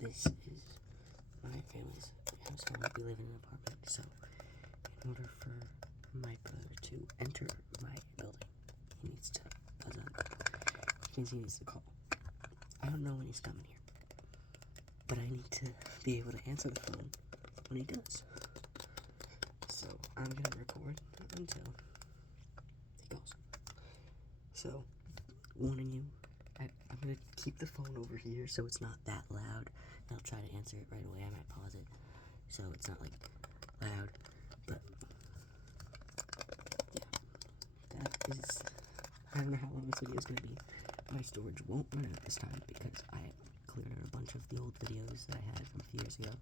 this is my family's household. We live in an apartment, so in order for my brother to enter my building, he needs to buzz up, which means he needs to call. I don't know when he's coming here, but I need to be able to answer the phone when he does. So I'm gonna record until he calls. So, warning you, I'm gonna keep the phone over here so it's not that loud. I'll try to answer it right away. I might pause it so it's not like loud, but yeah, that is, I don't know how long this video is gonna be. My storage won't run out this time because I cleared out a bunch of the old videos that I had from a few years ago.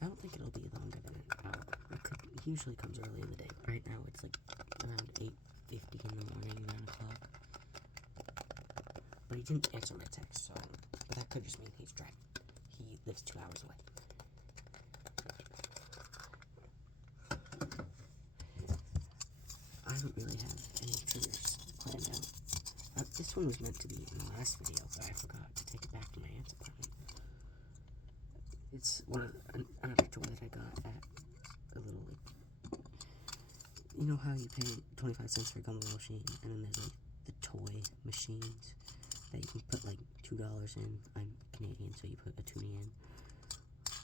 I don't think it'll be longer than an hour. It usually comes early in the day. Right now it's like around 8:50 in the morning, 9 o'clock. But he didn't answer my text, so, but that could just mean he's driving. He lives 2 hours away. I don't really have any triggers planned out. This one was meant to be in the last video, but I forgot to take it back to my aunt's apartment. It's one of another toy that I got at a little, like, you know how you pay 25 cents for a gumball machine, and then there's like the toy machines that you can put like $2 in. I'm Canadian, so you put a toonie in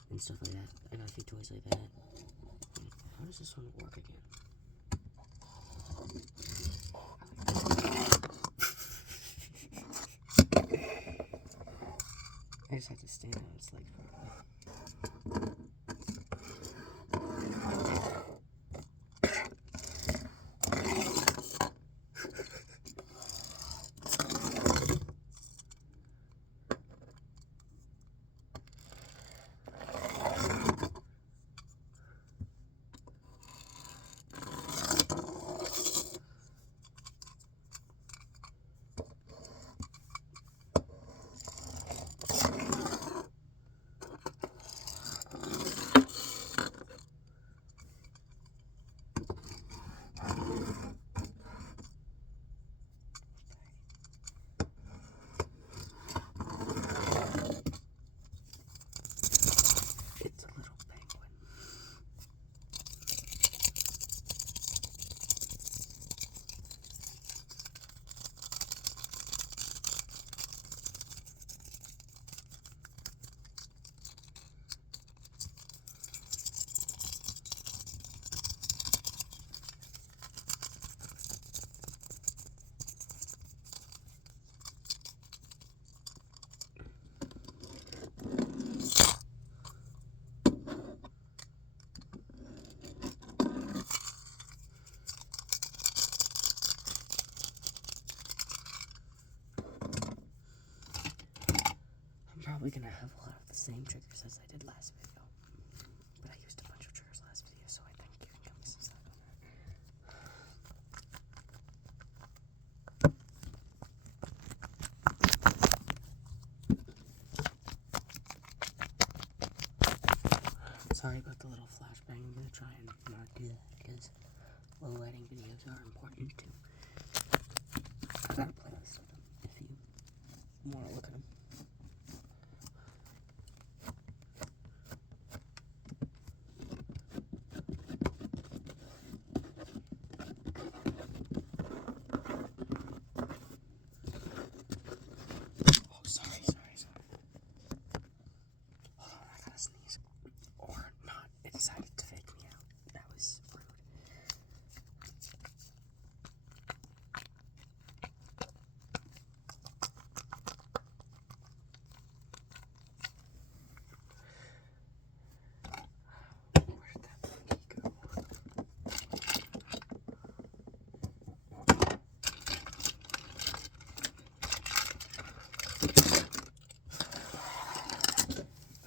and stuff like that. I got a few toys like that. How does this one work again? I just have to stand on its legs properly. Probably gonna have a lot of the same triggers as I did last video, but I used a bunch of triggers last video, so I think you can cut me some slack on that. Sorry about the little flashbang. I'm gonna try and not do that because low lighting videos are important too. I got a playlist of them if you want to look at them. Decided to fake me out. That was rude. Where did that monkey go?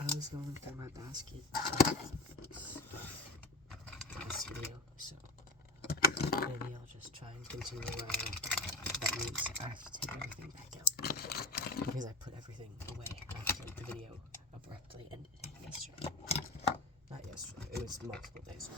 I was going through my basket. This video, so maybe I'll just try and continue where I left off. That means I have to take everything back out because I put everything away after the video abruptly ended yesterday. Not yesterday, it was multiple days ago.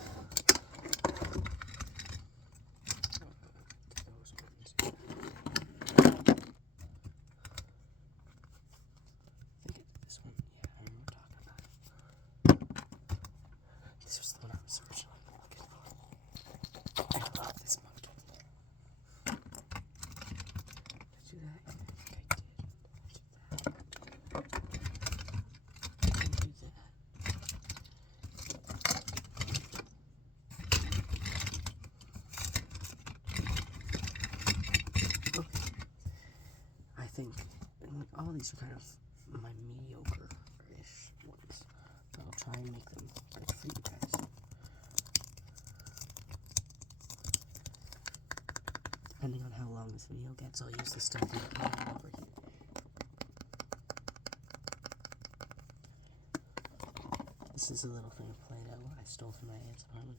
like, all these are kind of my mediocre-ish ones. So I'll try and make them better for you guys. Depending on how long this video gets, I'll use the stuff in the camera over here. This is a little thing of Play-Doh I stole from my aunt's apartment.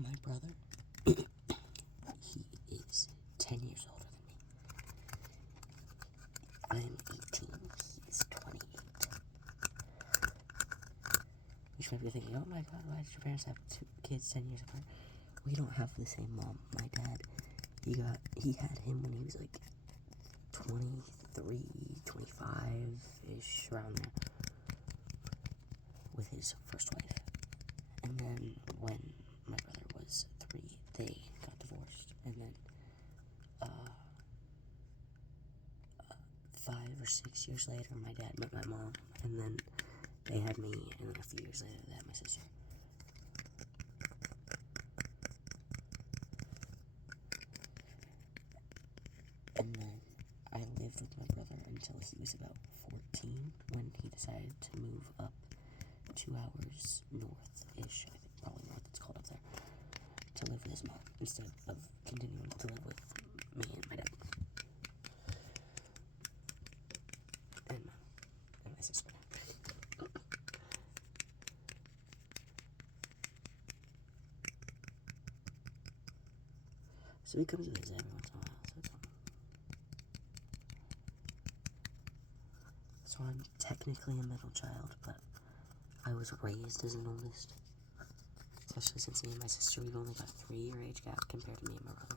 My brother, he is 10 years older than me. I'm 18, he's 28. You might be thinking, oh my god, why did your parents have two kids 10 years apart? We don't have the same mom. My dad, he had him when he was like 23, 25-ish, around there, with his first wife. And then when my brother was 3, they got divorced, and then 5 or 6 years later, my dad met my mom, and then they had me, and then a few years later, they had my sister. And then I lived with my brother until he was about 14, when he decided to move up 2 hours north-ish, I think, probably north, it's called up there, to live with his mom, instead of continuing to live with me and my dad. And my sister. So he comes to visit every once in a while, so it's fun. So I'm technically a middle child, but I was raised as an oldest. Especially since me and my sister, we've only got a 3-year age gap compared to me and my brother.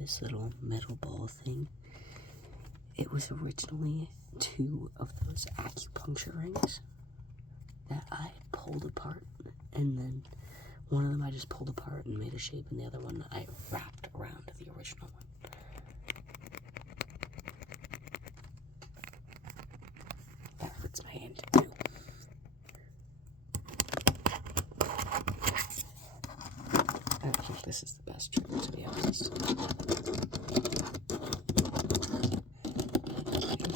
this little metal ball thing. It was originally 2 of those acupuncture rings that I pulled apart, and then one of them I just pulled apart and made a shape, and the other one I wrapped around the original one. That hurts my hand too. I think this is the best trick, to be honest.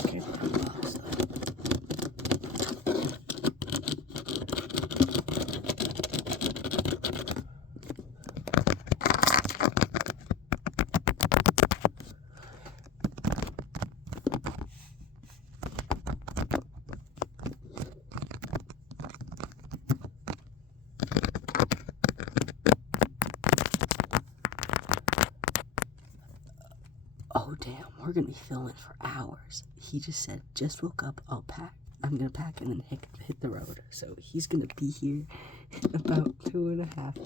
Okay, box, oh damn, we're gonna be filming for hours. He just said, just woke up, I'll pack. I'm gonna pack and then hit the road. So he's gonna be here in about 2.5 hours.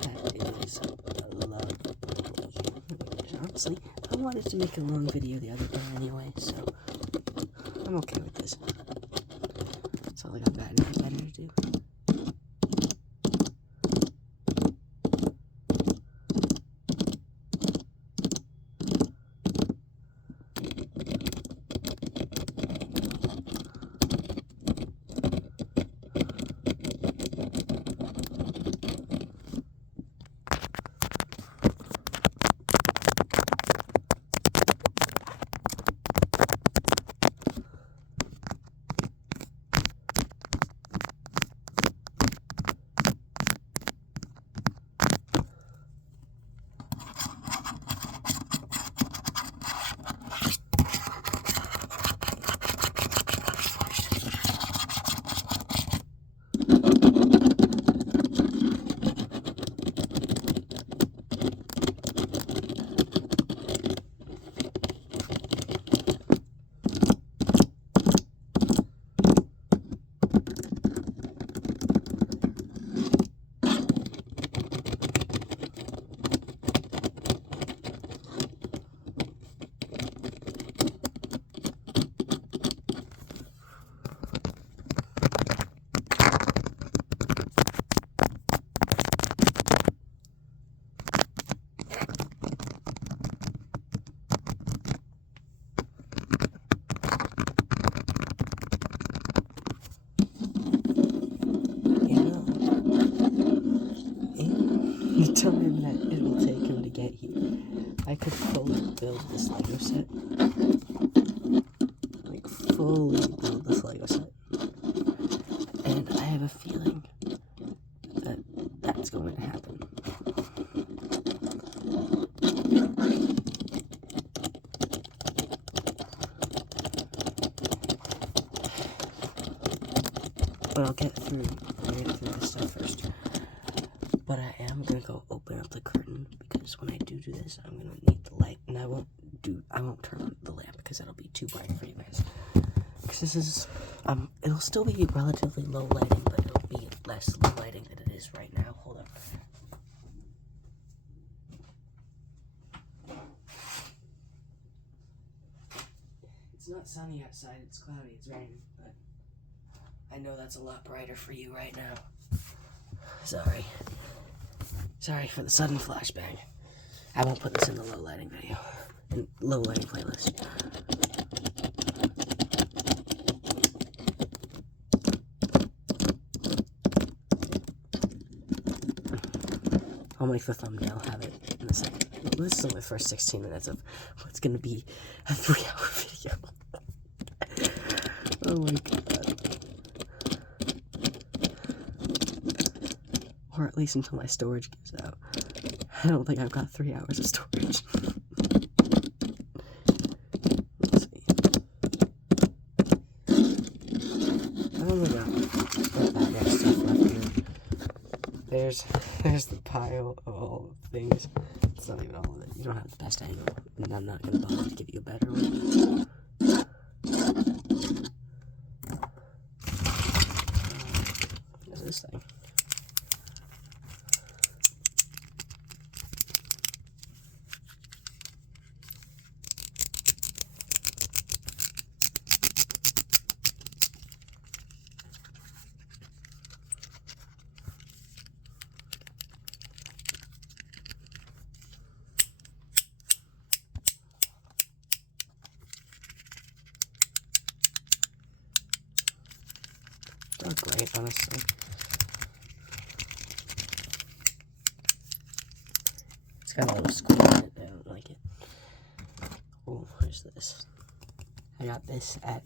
That is lovely. Honestly, I wanted to make a long video the other day anyway, so I'm okay with this. That's all I got anything better to do. The time that it will take him to get here, I could fully build this Lego set. Like, fully build this Lego set. And I have a feeling that that's going to happen. But I'll get through this stuff first. But I am gonna go open up the curtain, because when I do this, I'm gonna need the light, and I won't turn on the lamp because that'll be too bright for you guys. Because this is, it'll still be relatively low lighting, but it'll be less low lighting than it is right now. Hold up. It's not sunny outside, it's cloudy, it's raining, but I know that's a lot brighter for you right now. Sorry for the sudden flashbang. I won't put this in the low lighting video. Low lighting playlist. I'll make the thumbnail have it in a second. This is only the first 16 minutes of what's gonna be a 3-hour video. Oh my god. Or at least until my storage gives out. I don't think I've got 3 hours of storage. Let's see. I only got that much stuff left here. There's the pile of all the things. It's not even all of it. You don't have the best angle, and I'm not gonna bother to give you a better one. There's this thing. right, honestly. It's got a little squeeze in it, I don't like it. Oh, where's this? I got this at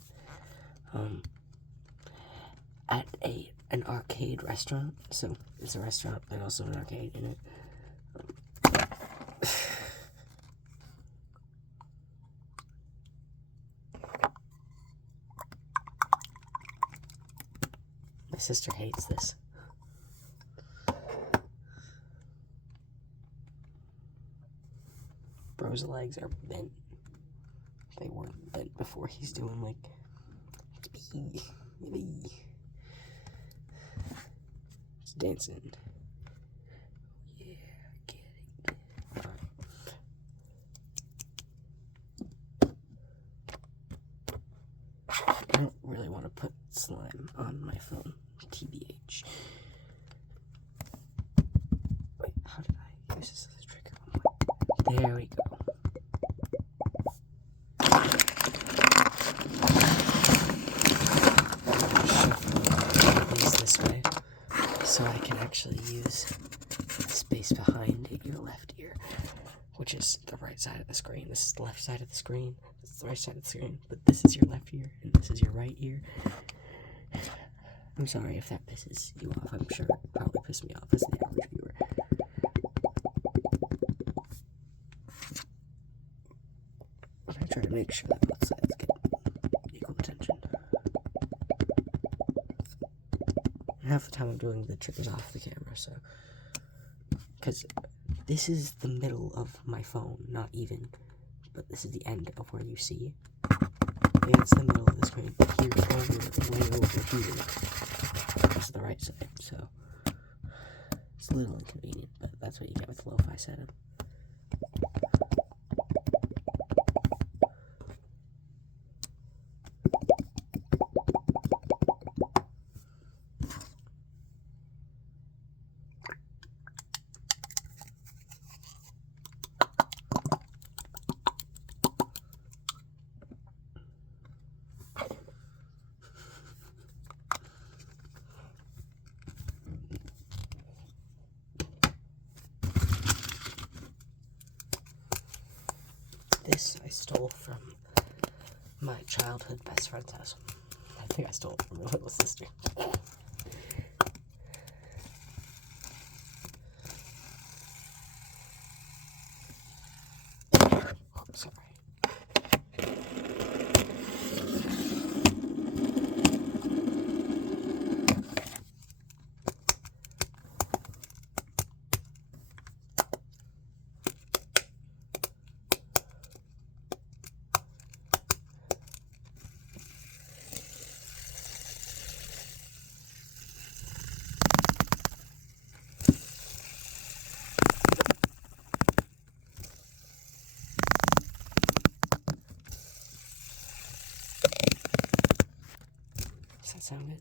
an arcade restaurant. So it's a restaurant, but also an arcade in it. My sister hates this. Bro's legs are bent. They weren't bent before. He's doing like it's dancing. Yeah, get it. Alright. I don't really want to put slime on my phone. TBH. Wait, how did I use this as a trigger? There we go. This way, so I can actually use the space behind your left ear, which is the right side of the screen. This is the left side of the screen, this is the right side of the screen, but this is your left ear, and this is your right ear. I'm sorry if that pisses you off. I'm sure it probably pissed me off as the average viewer. I'm gonna try to make sure that both sides get equal attention. Half the time I'm doing the triggers off the camera, so because this is the middle of my phone, not even, but this is the end of where you see. Yeah, it's the middle of the screen, but here, way over here, this is the right side, so it's a little inconvenient, but that's what you get with the lo-fi setup. This I stole from my childhood best friend's house. I think I stole it from her little sister. Oh, sorry. Does that sound good?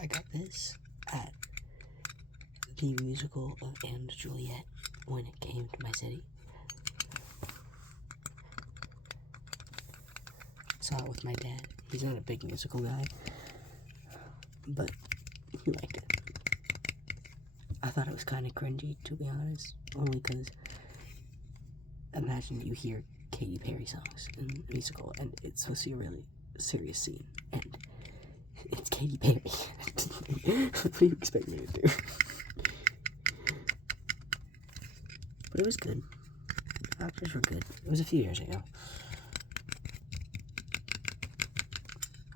I got this at the musical of & Juliet when it came to my city. Saw it with my dad. He's not a big musical guy, but he liked it. I thought it was kind of cringy, to be honest, only because imagine you hear Katy Perry songs in a musical, and it's supposed to be a really serious scene, and it's Katy Perry. What do you expect me to do? But it was good. doctors were good. It was a few years ago.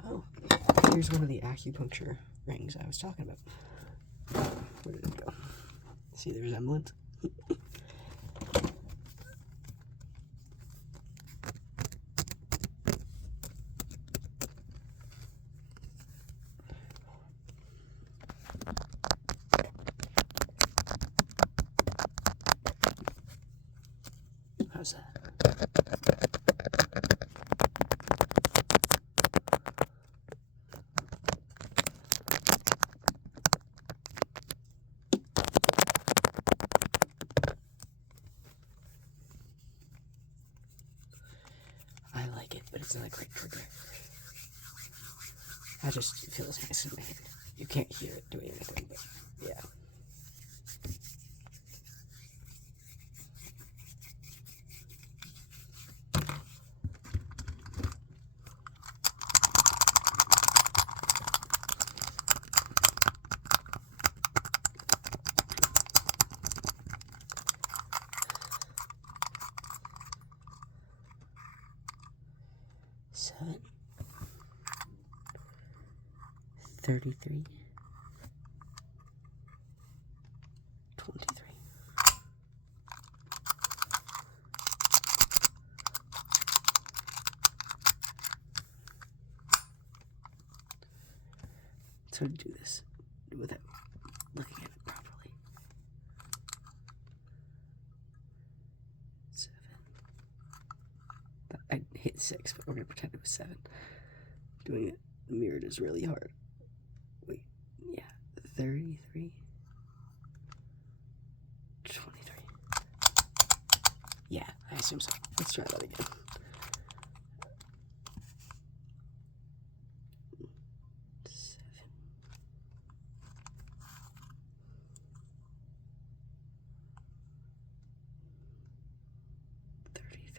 Oh, here's one of the acupuncture rings I was talking about. Where did it go? See the resemblance? How's that? I like it, but it's not a great trigger. I just feel it's nice in my hand. You can't hear it doing anything, but yeah. Seven, 33, 23. It's hard to do this without looking at it properly. 7. I hit 6, but we're gonna pretend it was 7. Doing it mirrored is really hard. Wait, yeah, 33, 23. Yeah, I assume so. Let's try that again. 7, 33,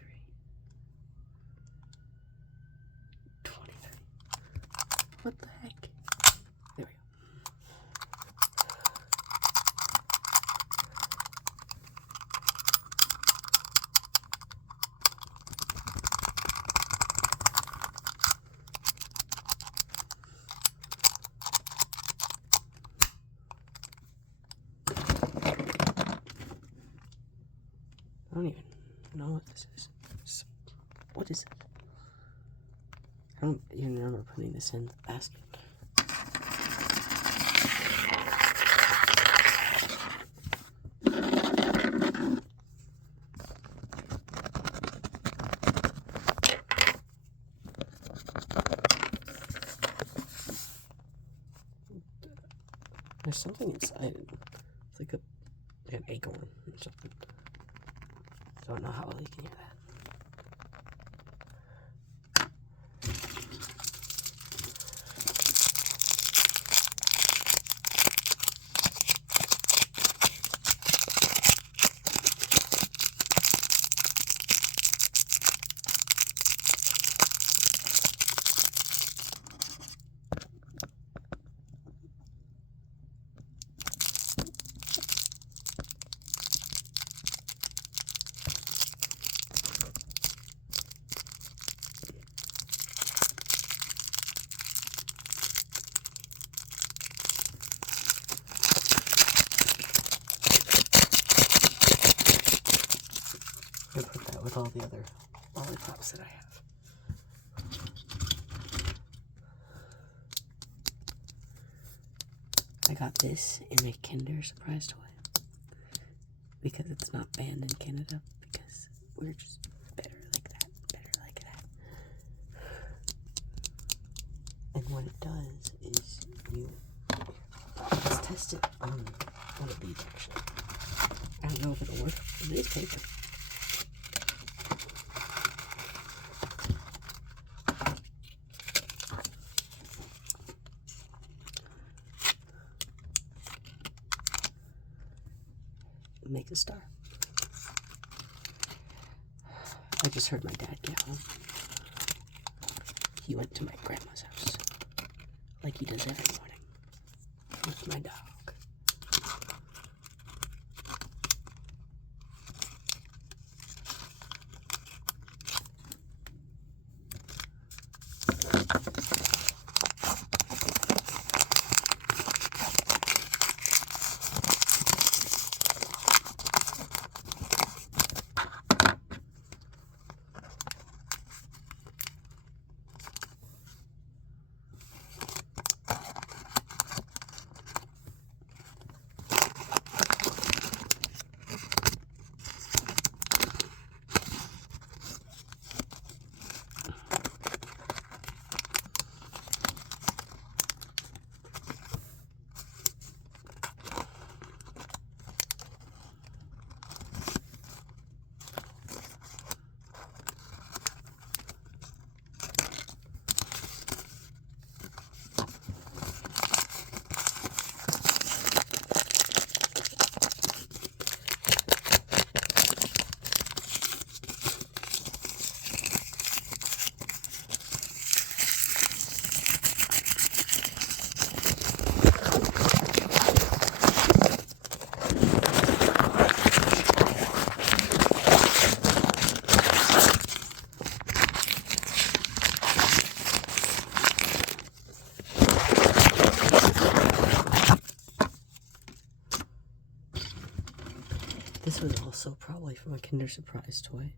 23. What the heck? There we go. I don't even know what this is. What is it? I don't even remember putting this in the basket. There's something inside it. It's like an acorn or something. Don't know how well you can hear that. I put that with all the other lollipops that I have. I got this in a Kinder Surprise toy because it's not banned in Canada because we're just better like that, And what it does is let's test it on one of these actually. I don't know if it'll work, but it is paper. Make a star. I just heard my dad get home. He went to my grandma's house, like he does every morning, with my dog. also probably from a Kinder Surprise toy.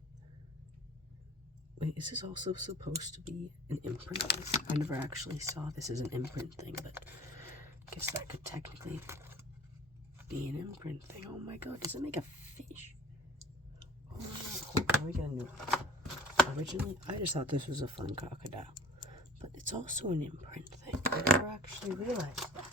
Wait, is this also supposed to be an imprint? I never actually saw this as an imprint thing, but I guess that could technically be an imprint thing. Oh my god, does it make a fish? Oh my god, hold on, we got a new one. Originally, I just thought this was a fun crocodile, but it's also an imprint thing. I never actually realized that.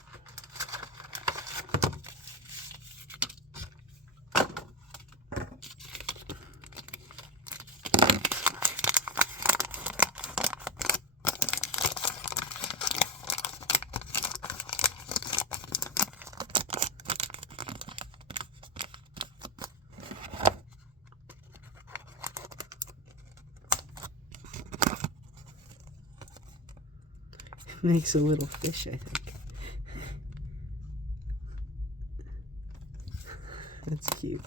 Makes a little fish, I think. That's cute.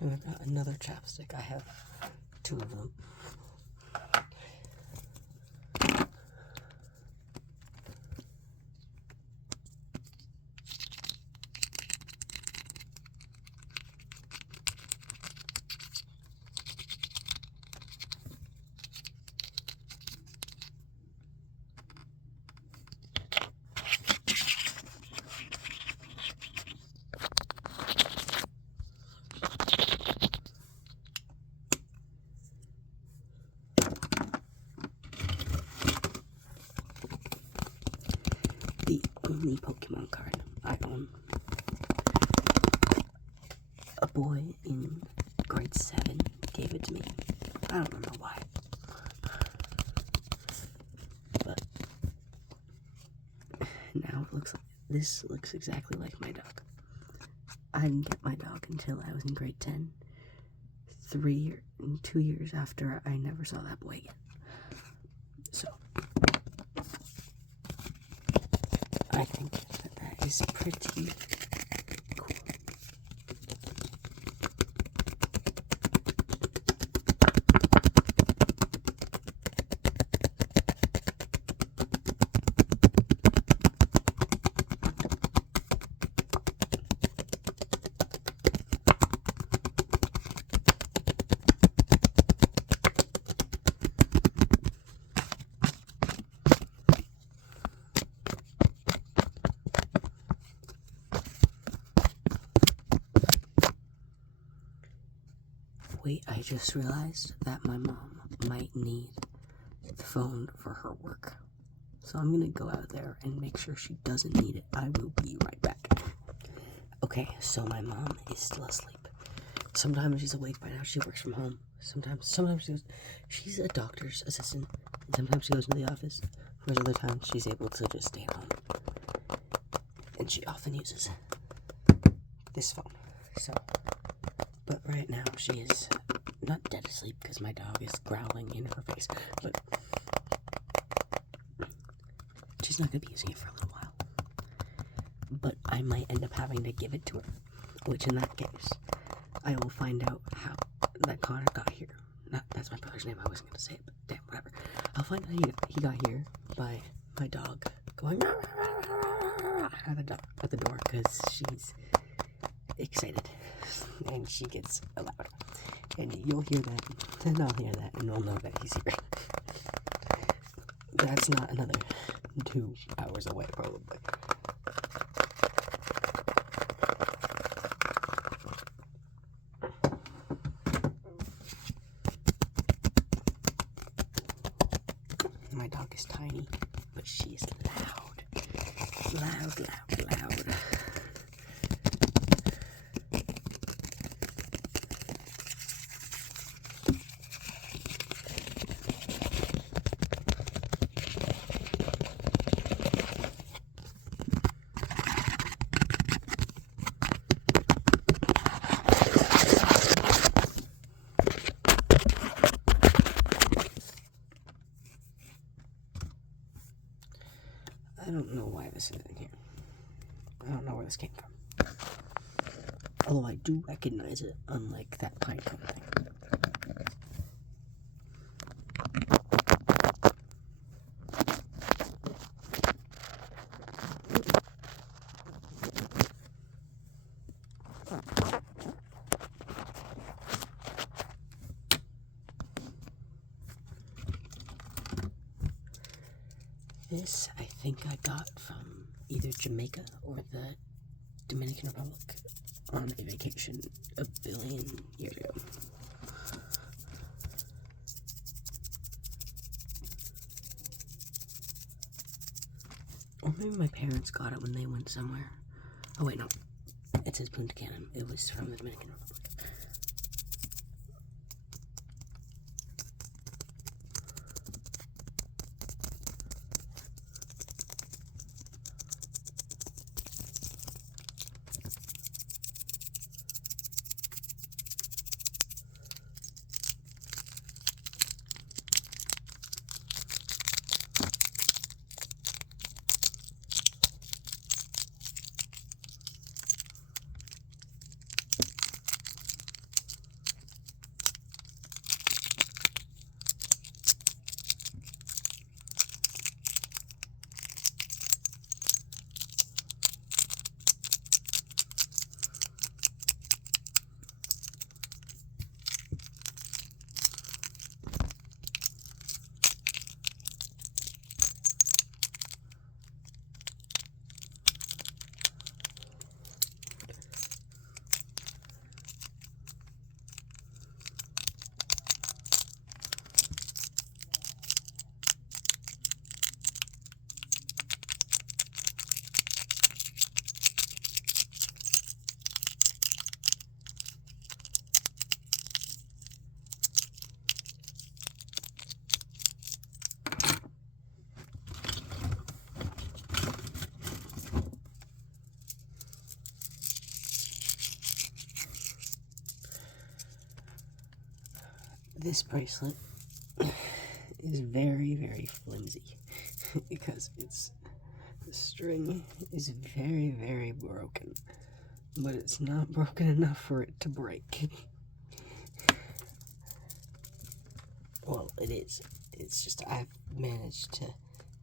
And I've got another chapstick. I have 2 of them. The only Pokemon card I own. A boy in grade 7 gave it to me. I don't remember why. But now it looks like this looks exactly like my dog. I didn't get my dog until I was in grade 10. 2 years after I never saw that boy again. So I think that is pretty cool. Wait, I just realized that my mom might need the phone for her work. So I'm gonna go out there and make sure she doesn't need it. I will be right back. Okay, so my mom is still asleep. Sometimes she's awake by now. She works from home. Sometimes she's a doctor's assistant. And sometimes she goes to the office. Whereas other times she's able to just stay at home. And she often uses this phone. So, but right now she is not dead asleep because my dog is growling in her face. But she's not going to be using it for a little while. But I might end up having to give it to her. Which in that case, I will find out how that Connor got here. That's my brother's name. I wasn't going to say it, but damn, whatever. I'll find out how he got here by my dog going at the door because she's excited and she gets loud. And you'll hear that, and I'll hear that, and we'll know that he's here. That's not another 2 hours away, probably. My dog is tiny, but she is loud. Loud, loud, loud. I don't know why this is in here. I don't know where this came from. Although I do recognize it, unlike that pine cone thing. This, I think I got from either Jamaica or the Dominican Republic on a vacation a billion years ago. Or maybe my parents got it when they went somewhere. Oh wait, no. It says Punta Cana. It was from the Dominican Republic. This bracelet is very, very flimsy because the string is very, very broken, but it's not broken enough for it to break. Well, it is. It's just I've managed to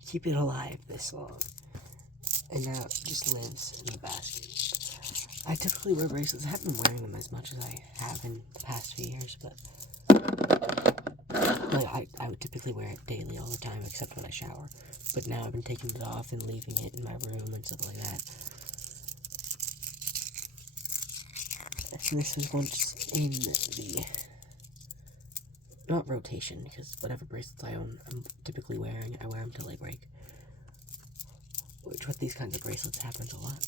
keep it alive this long, and now it just lives in the basket. I typically wear bracelets. I haven't been wearing them as much as I have in the past few years, but I would typically wear it daily all the time, except when I shower. But now I've been taking it off and leaving it in my room and stuff like that. And this is once in the, not rotation, because whatever bracelets I own, I'm typically wearing, I wear them till they break. Which with these kinds of bracelets happens a lot.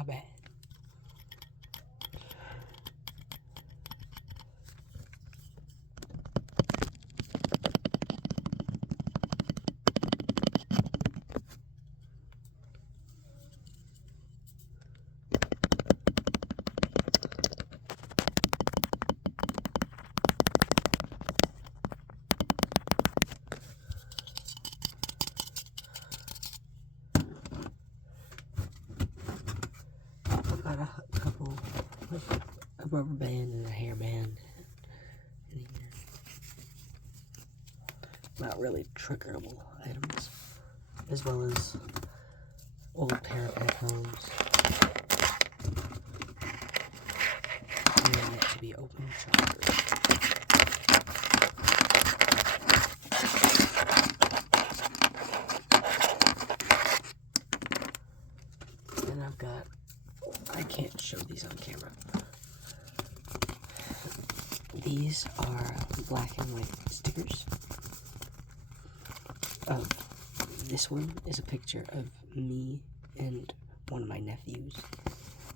My bad. Got a couple, like a rubber band and a hairband in here. Not really triggerable items, as well as old pair of headphones and yet to be open chargers. And I've got, I can't show these on camera. These are black and white stickers. This one is a picture of me and one of my nephews.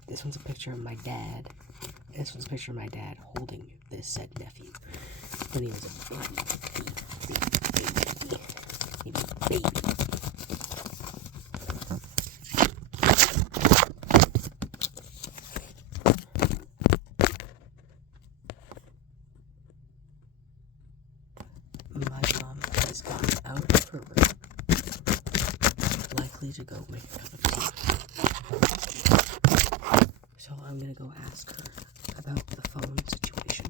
This one's a picture of my dad. This one's a picture of my dad holding this said nephew when he was a baby. My mom has gone out of her room, likely to go make a cup of tea. So I'm gonna go ask her about the phone situation,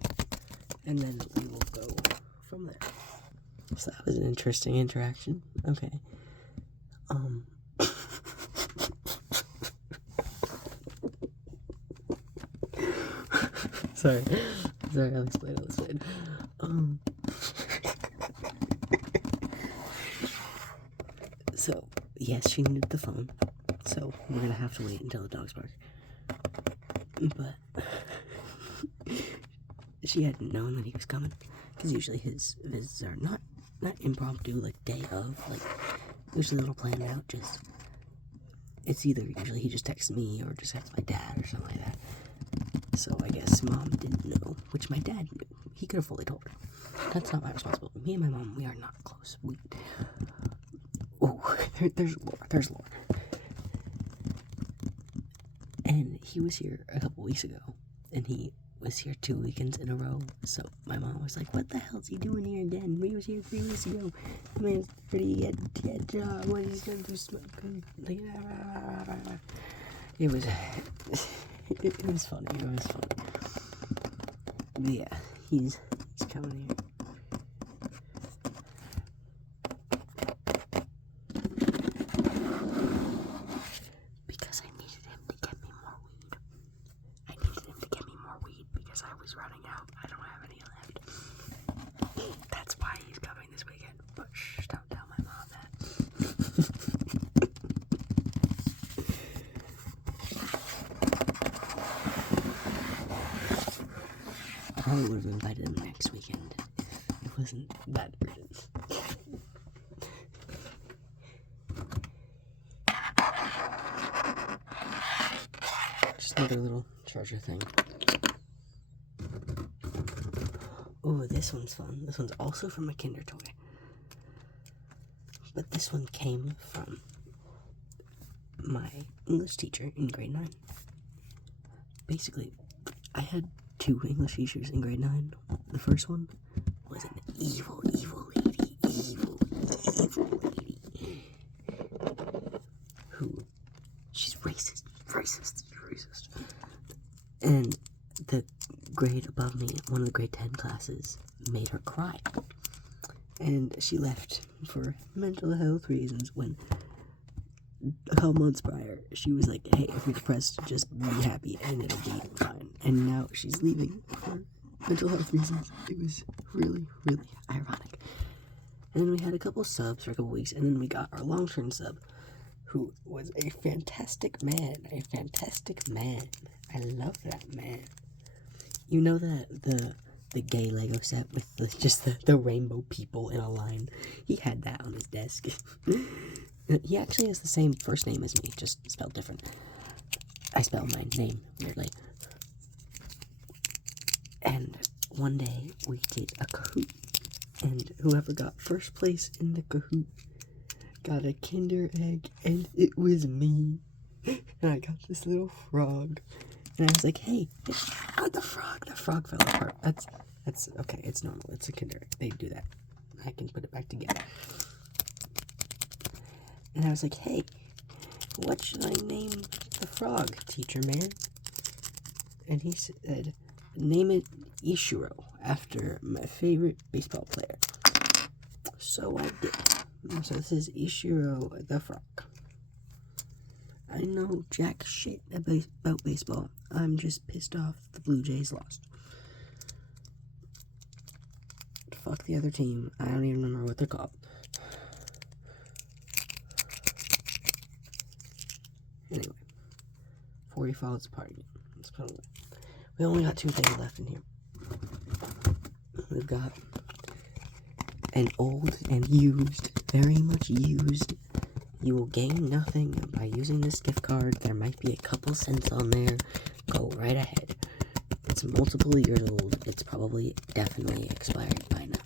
and then we will go from there. So that was an interesting interaction. Okay. Sorry, I'll explain. So, yes, she needed the phone, so we're gonna have to wait until the dogs bark. But she hadn't known that he was coming, because usually his visits are not impromptu, like day of, like usually a little planned out. Just it's either usually he just texts me or just texts my dad or something like that. So I guess mom didn't know, which my dad knew. He could have fully told her. That's not my responsibility. Me and my mom, we are not close. There's Laura. And he was here a couple weeks ago, and he was here 2 weekends in a row. So my mom was like, "What the hell's he doing here again? He was here 3 weeks ago. I mean, it's pretty good job. What is he gonna do? Smoking?" Like, it was funny. But yeah, he's coming here. Because I needed him to get me more weed. Because I was running out. I don't have any left. That's why he's coming this weekend. But shh, don't tell my mom that. I probably would have invited him next weekend. It wasn't that urgent. Just another little charger thing. Oh, this one's fun. This one's also from a Kinder toy. But this one came from my English teacher in grade 9. Basically, I had 2 English teachers in grade 9. The first one was an evil lady. Who, she's racist. And the grade above me, one of the grade 10 classes, made her cry. And she left for mental health reasons when a couple months prior, she was like, "Hey, if you're depressed, just be happy and it'll be fine." And now she's leaving for mental health reasons. It was really, really ironic. And then we had a couple subs for a couple weeks, and then we got our long-term sub, who was a fantastic man. I love that man. You know that the gay Lego set with the rainbow people in a line? He had that on his desk. He actually has the same first name as me, just spelled different. I spell my name weirdly. And one day we did a Kahoot, and whoever got first place in the Kahoot got a Kinder Egg, and it was me. And I got this little frog, and I was like, "Hey, the frog fell apart." That's okay. It's normal. It's a Kinder Egg. They do that. I can put it back together. And I was like, "Hey, what should I name the frog, teacher man?" And he said, "Name it Ichiro, after my favorite baseball player." So I did. So this is Ichiro the frog. I know jack shit about baseball. I'm just pissed off the Blue Jays lost. Fuck the other team. I don't even remember what they're called. Anyway, 40 falls apart again. Let's put it away. We only got 2 things left in here. We've got an old and used, very much used. You will gain nothing by using this gift card. There might be a couple cents on there. Go right ahead. It's multiple years old. It's probably definitely expired by now.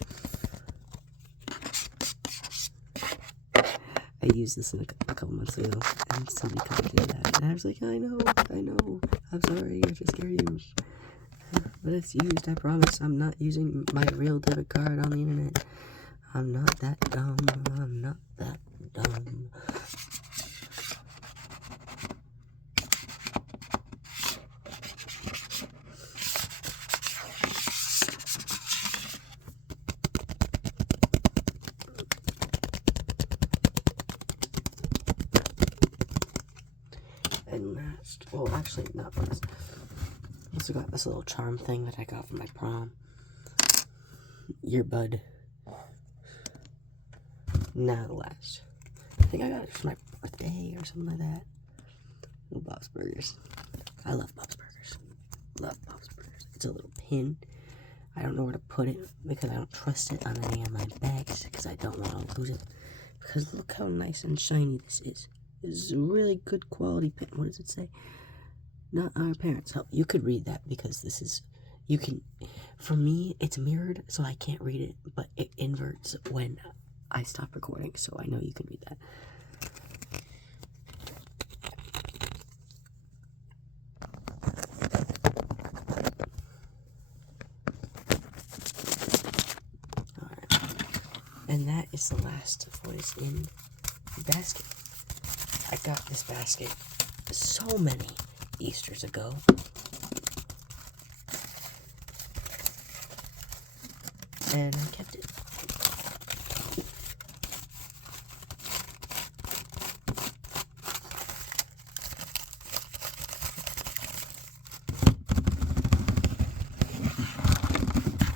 I used this in a couple months ago, and somebody commented that, and I was like, I know, I'm sorry, I just scare you. But it's used, I promise. I'm not using my real debit card on the internet. I'm not that dumb. I'm not that dumb. And last, well, actually, not last. I also got this little charm thing that I got from my prom. Earbud. Not last. I think I got it for my birthday or something like that. Little Bob's Burgers. I love Bob's Burgers. Love Bob's Burgers. It's a little pin. I don't know where to put it because I don't trust it on any of my bags because I don't want to lose it. Because look how nice and shiny this is. This is a really good quality pin. What does it say? Not our parents' help. You could read that because this is, you can, for me, it's mirrored, so I can't read it, but it inverts when I stop recording, so I know you can read that. Alright. And that is the last of what is in the basket. I got this basket so many Easters ago. And I kept it.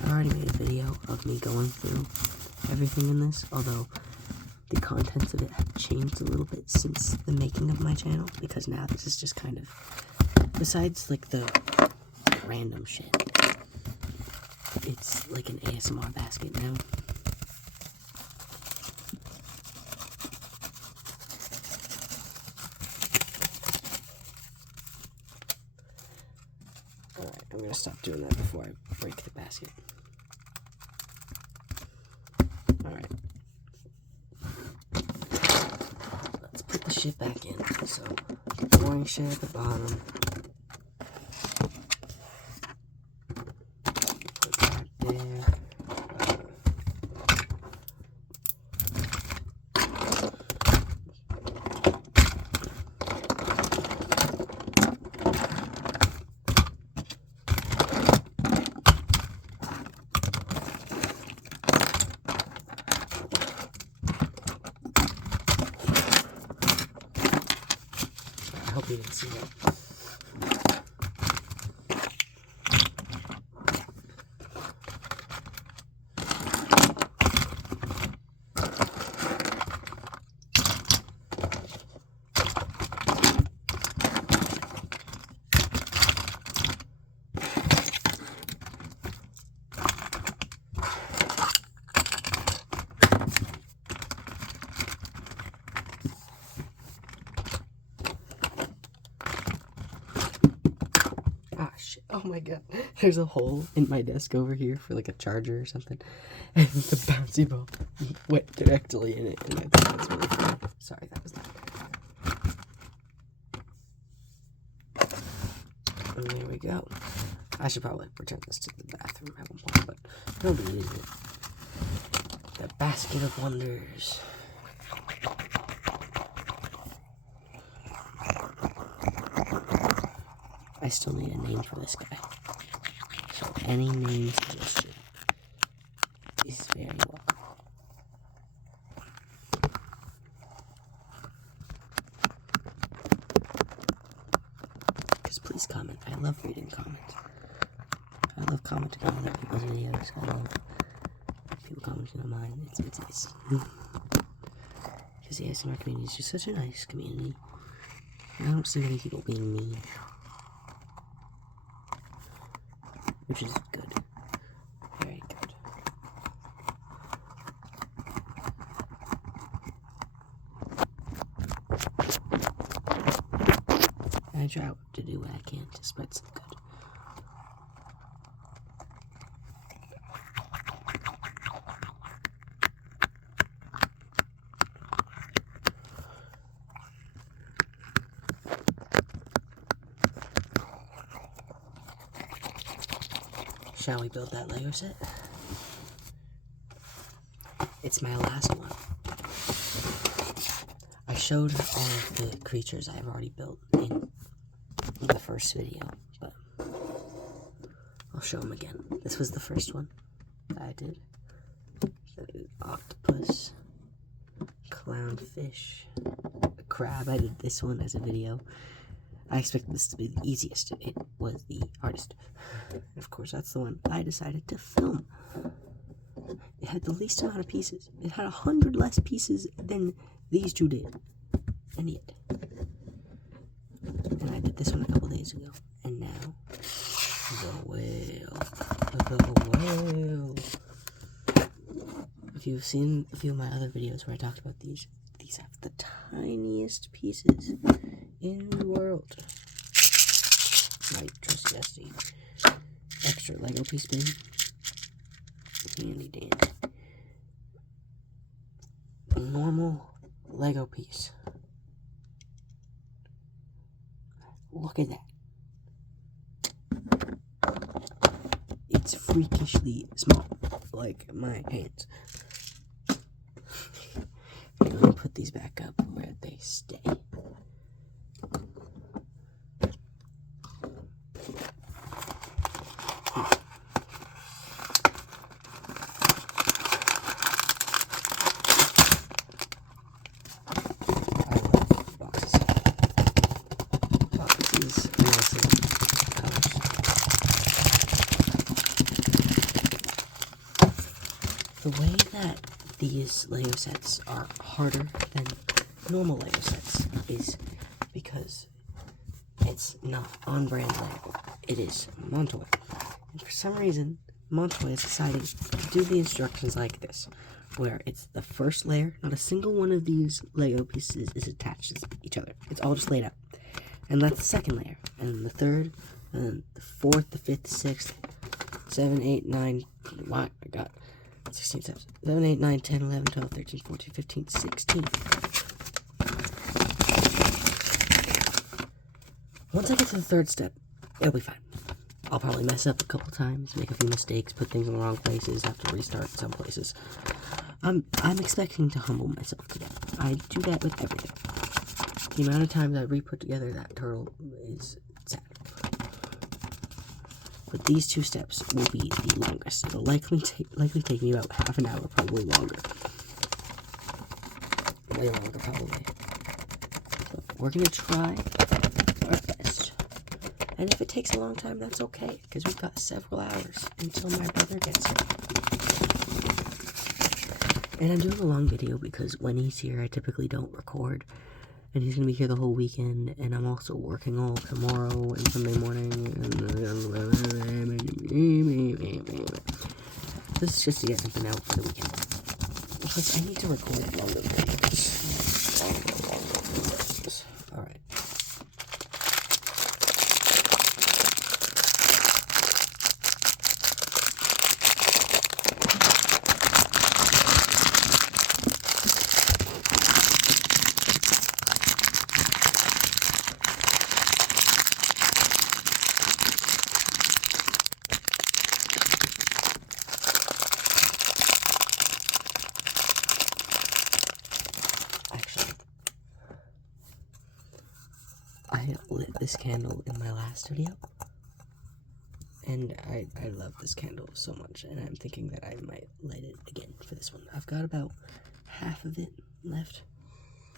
I already made a video of me going through everything in this, although the contents of it have changed a little bit since the making of my channel, because now this is just kind of, besides like the random shit, it's like an ASMR basket now. Alright, I'm gonna stop doing that before I break the basket. Alright. Let's put the shit back in. So, boring shit at the bottom. Put that there. I hope you didn't see that. Oh my god. There's a hole in my desk over here for like a charger or something. And the bouncy ball went directly in it. And I think that's really funny. Sorry, that was loud. And there we go. I should probably return this to the bathroom at one point, but nobody uses it. The basket of wonders. I still need a name for this guy. So any name suggestion is very welcome. Just please comment. I love reading comments. I love commenting on other people's videos. I love people commenting on mine. It's nice. Because the ASMR community is just such a nice community. I don't see many people being mean. Which is good. Very good. I try to do what I can to spread some good. Shall we build that Lego set? It's my last one. I showed all of the creatures I've already built in the first video, but I'll show them again. This was the first one that I did. Octopus, clownfish, a crab. I did this one as a video. I expected this to be the easiest. It was the hardest. Of course, that's the one I decided to film. It had the least amount of pieces. It had 100 less pieces than these two did. And yet. And I did this one a couple days ago. And now, the whale. The whale. If you've seen a few of my other videos where I talked about these have the tiniest pieces in the world. My trusty extra Lego piece bin. Handy dandy. A normal Lego piece. Look at that. It's freakishly small, like my hands. I'm gonna put these back up where they stay. The way that these Lego sets are harder than normal Lego sets is because it's not on-brand Lego. It is Montoy. And for some reason, Montoy has decided to do the instructions like this, where it's the first layer, not a single one of these Lego pieces is attached to each other. It's all just laid out. And that's the second layer. And the third, and then the fourth, the fifth, the sixth, 7, 8, 9, what? I got 16 steps. 7, 8, 9, 10, 11, 12, 13, 14, 15, 16. Once I get to the third step, it'll be fine. I'll probably mess up a couple times, make a few mistakes, put things in the wrong places, have to restart some places. I'm expecting to humble myself today. I do that with everything. The amount of times I re-put together that turtle is sad. But these two steps will be the longest. It'll likely take me about half an hour, probably longer. Way longer, probably. So we're gonna try our best. And if it takes a long time, that's okay, because we've got several hours until my brother gets here. And I'm doing a long video because when he's here, I typically don't record. And he's going to be here the whole weekend, and I'm also working all tomorrow and Sunday morning. This is just to get something out for the weekend. Because I need to record longer videos. Alright. I lit this candle in my last video, and I love this candle so much, and I'm thinking that I might light it again for this one. I've got about half of it left.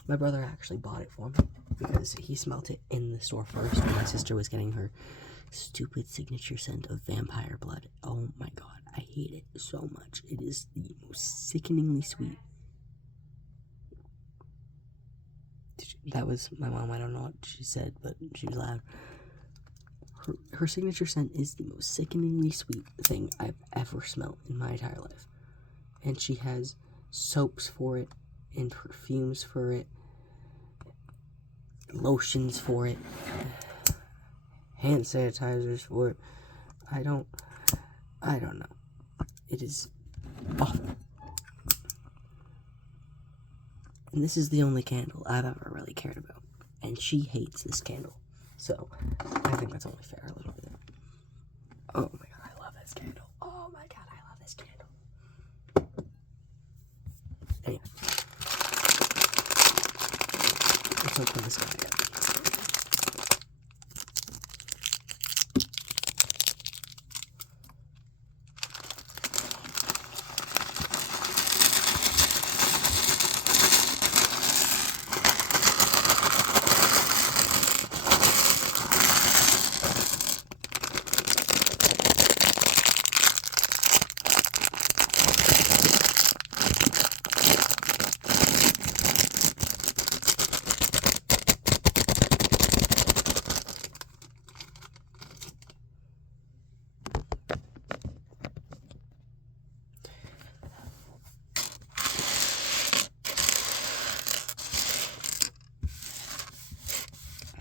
My brother actually bought it for me because he smelt it in the store first when my sister was getting her stupid signature scent of vampire blood. Oh my god, I hate it so much. It is the most sickeningly sweet. That was my mom. I don't know what she said, but she was loud. Her signature scent is the most sickeningly sweet thing I've ever smelled in my entire life. And she has soaps for it, and perfumes for it, lotions for it, hand sanitizers for it. I don't know. It is awful. And this is the only candle I've ever really cared about. And she hates this candle. So, I think that's only fair a little bit. Oh my god, I love this candle. Oh my god, I love this candle. Anyway. Let's open this guy up.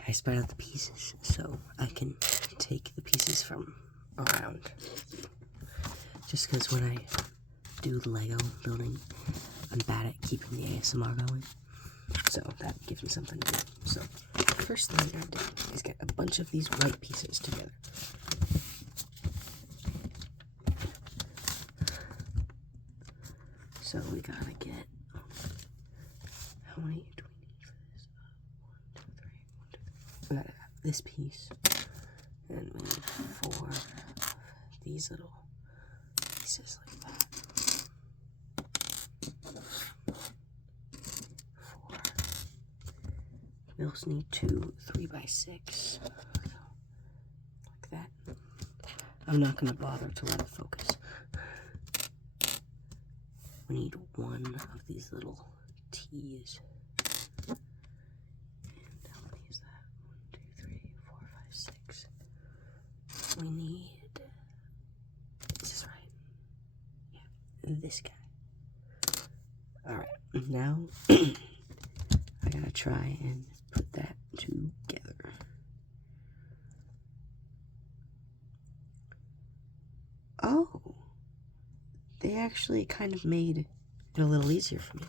I spread out the pieces so I can take the pieces from around. Just because when I do the Lego building, I'm bad at keeping the ASMR going. So that gives me something to do. So the first thing I gotta do is get a bunch of these white pieces together. So we gotta get, how many do we need for this? 1, 2, 3, 1, 2, 3. We gotta have this piece, and we need 4 of these little pieces like that. 4. We also need 2 3x6, like that. I'm not gonna bother to let it focus. We need 1 of these little T's. And how many is that? 1, 2, 3, 4, 5, 6. We need, is this right? Yeah, this guy. Alright, now I gotta try and put that together. Oh, they actually kind of made it a little easier for me.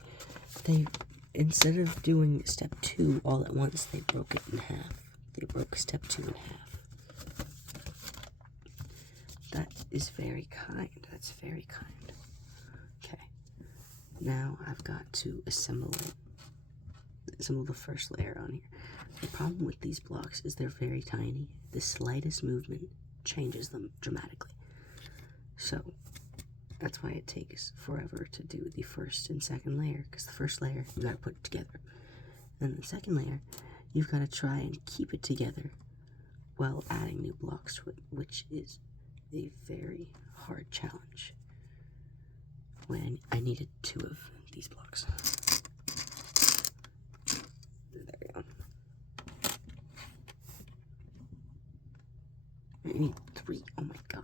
They, instead of doing step 2 all at once, they broke it in half. They broke step 2 in half. That is very kind. That's very kind. Okay. Now I've got to assemble the first layer on here. The problem with these blocks is they're very tiny. The slightest movement changes them dramatically. So that's why it takes forever to do the first and second layer, because the first layer you gotta put it together. And the second layer, you've got to try and keep it together while adding new blocks to it, which is a very hard challenge when I needed 2 of these blocks. There we go. I need 3. Oh my god.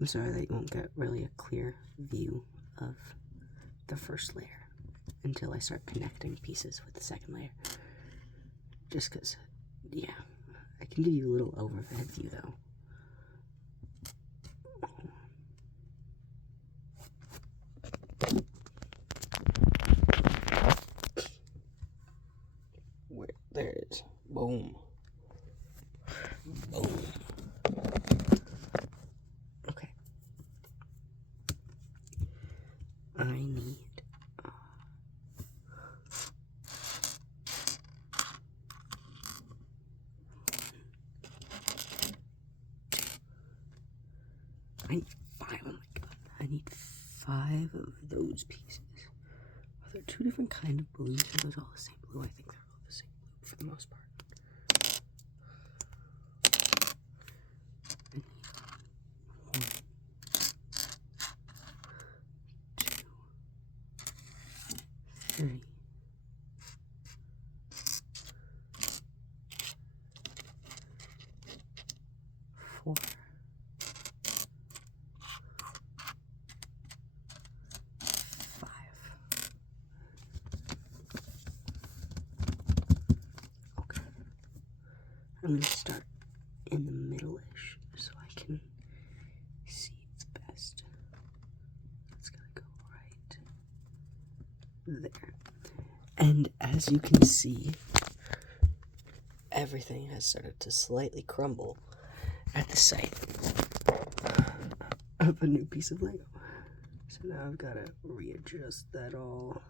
I'm sorry that you won't get really a clear view of the first layer until I start connecting pieces with the second layer. Just because, yeah, I can give you a little overhead view though. Boom. Okay. I need I need 5. Oh my god. I need 5 of those pieces. Are there 2 different kind of blues? Are those all the same blue? I think they're all the same blue for the most part. I need 1, 2, 3, 4, 5. Okay. I'm going to start in the middle-ish so I can see it best. It's going to go right there. And as you can see, everything has started to slightly crumble at the sight of a new piece of Lego. So now I've got to readjust that all.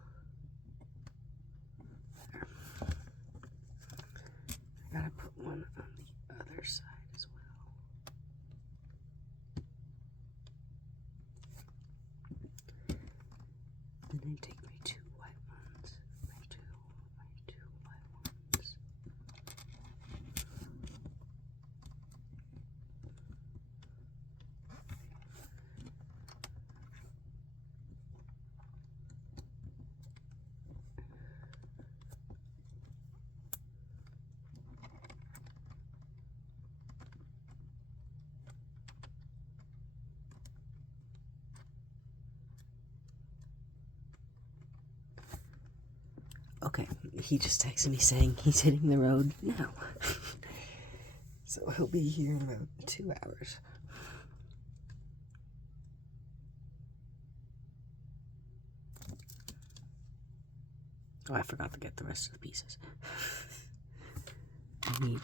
There. I gotta put one on the other side as well. And then take my 2 white ones, my two white ones. Okay, he just texted me saying he's hitting the road now. So he'll be here in about 2 hours. Oh, I forgot to get the rest of the pieces. I need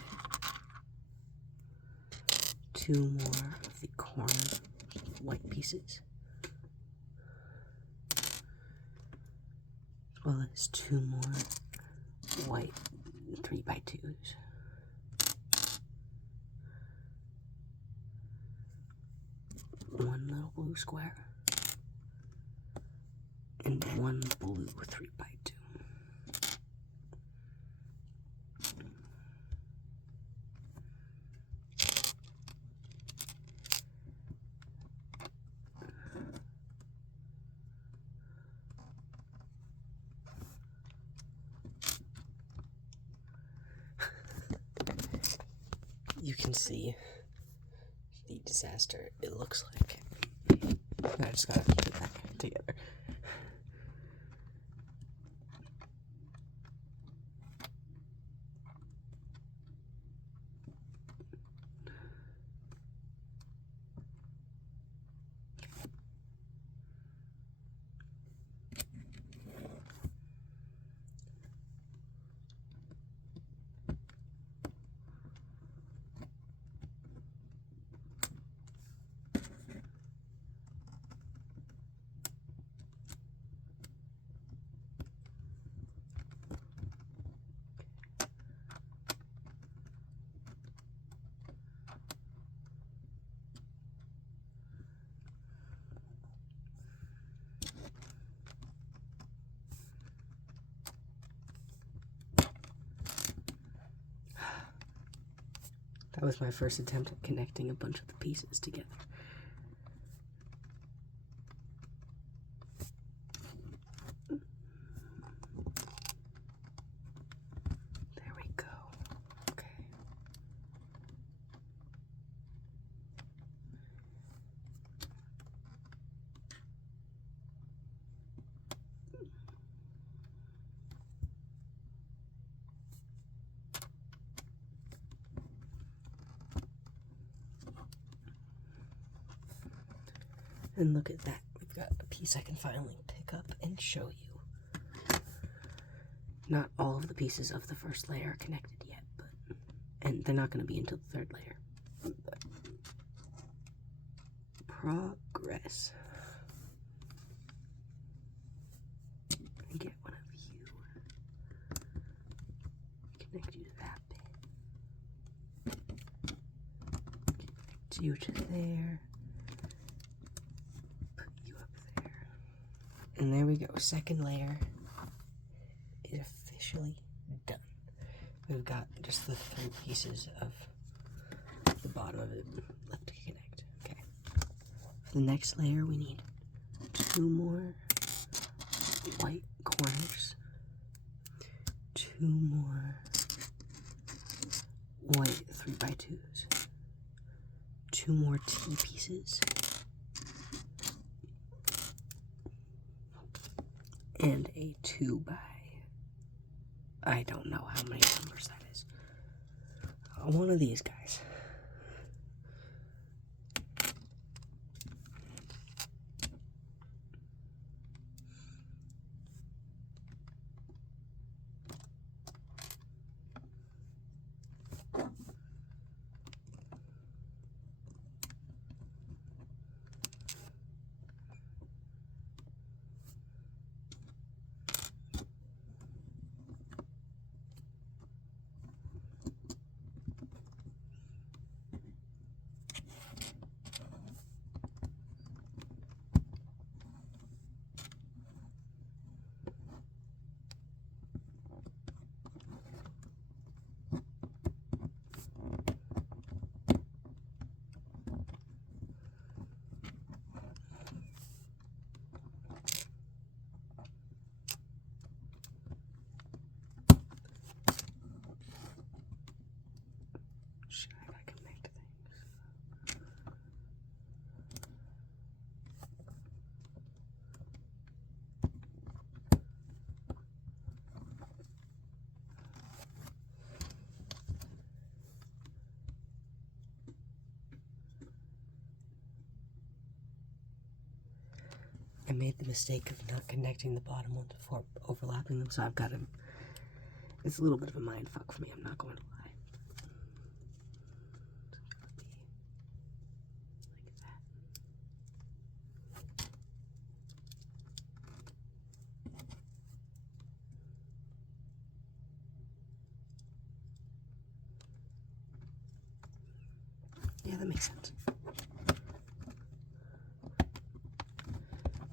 2 more of the corner white pieces. As well as 2 more white 3x2s. One little blue square. And 1 blue 3x2. You can see the disaster it looks like. I just gotta put it back together. That was my first attempt at connecting a bunch of the pieces together. There we go. Okay. And look at that. We've got a piece I can finally pick up and show you. Not all of the pieces of the first layer are connected yet, but and they're not going to be until the third layer. But progress. Get one of you. Connect you to that bit. Connect you to there. Put you up there. And there we go. Second layer is officially done. We've got just the 3 pieces of the bottom of it left to connect. Okay. For the next layer, we need 2 more white corners, 2 more white 3x2s, 2 more T pieces, and a 2 by, I don't know how many numbers that is. One of these guys. I made the mistake of not connecting the bottom ones before overlapping them, so I've got to, it's a little bit of a mind fuck for me, I'm not going to lie. Yeah, that makes sense.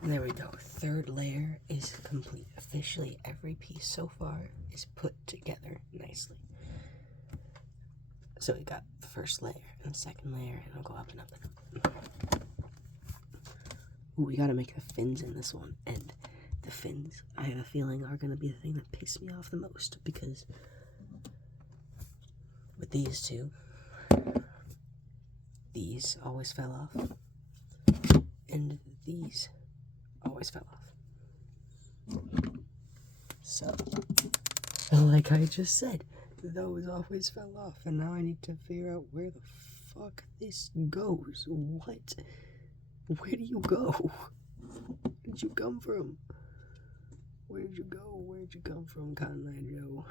There we go. Third layer is complete. Officially, every piece so far is put together nicely. So we got the first layer and the second layer, and it'll go up and up and up. Ooh, we gotta make the fins in this one, and the fins, I have a feeling, are gonna be the thing that pisses me off the most, because with these two, these always fell off, and these always fell off. So, like I just said, those always fell off, and now I need to figure out where the fuck this goes. What? Where do you go? Where did you come from? Where did you go? Where did you come from, Cotton Eye Joe?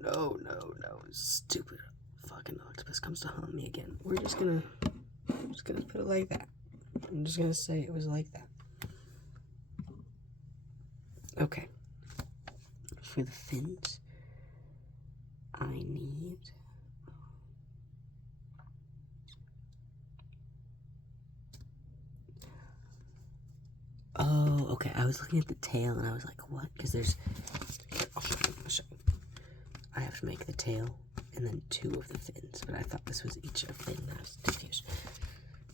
No. Stupid fucking octopus comes to haunt me again. We're just gonna put it like that. I'm just gonna say it was like that. Okay. For the fins, I need... Oh, okay. I was looking at the tail and I was like, what? Because there's... Here, I'll show you. I have to make the tail and then 2 of the fins, but I thought this was each a fin. I was confused.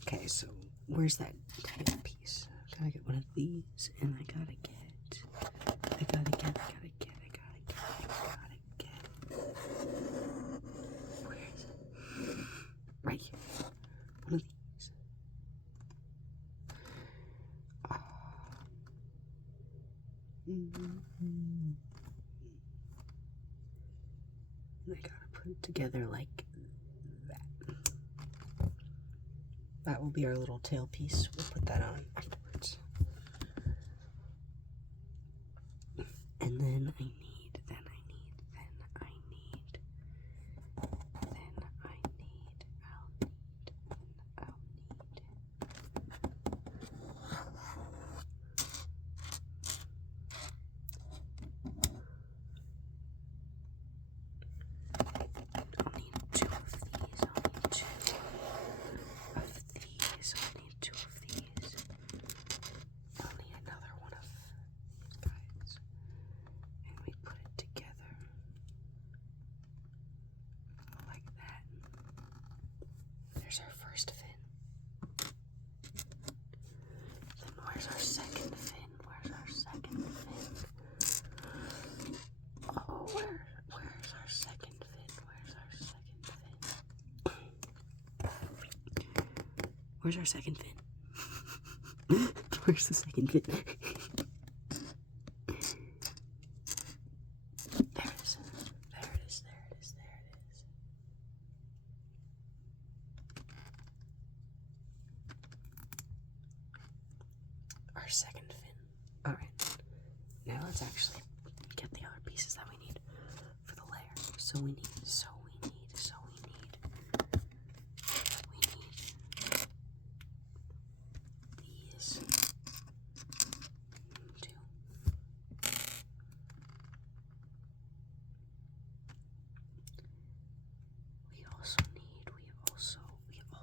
Okay, so where's that tail piece? Gotta get one of these, and I gotta get. Where is it? Right here. One of these. And I gotta put it together like that. That will be our little tail piece. We'll put that on afterwards. Where's our second fin? Where's the second fin? There it is. There it is. There it is. There it is. Our second fin. Alright. Now let's actually get the other pieces that we need for the layer. So we need these. We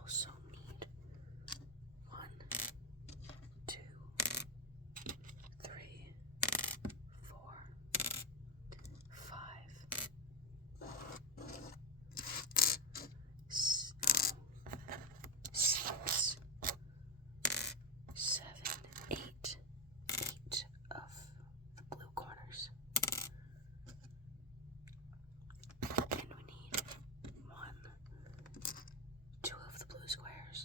also need 1, 2, 3, 4, 5, 6, 7, 8 of the blue corners. And we need 1, 2 of the blue squares.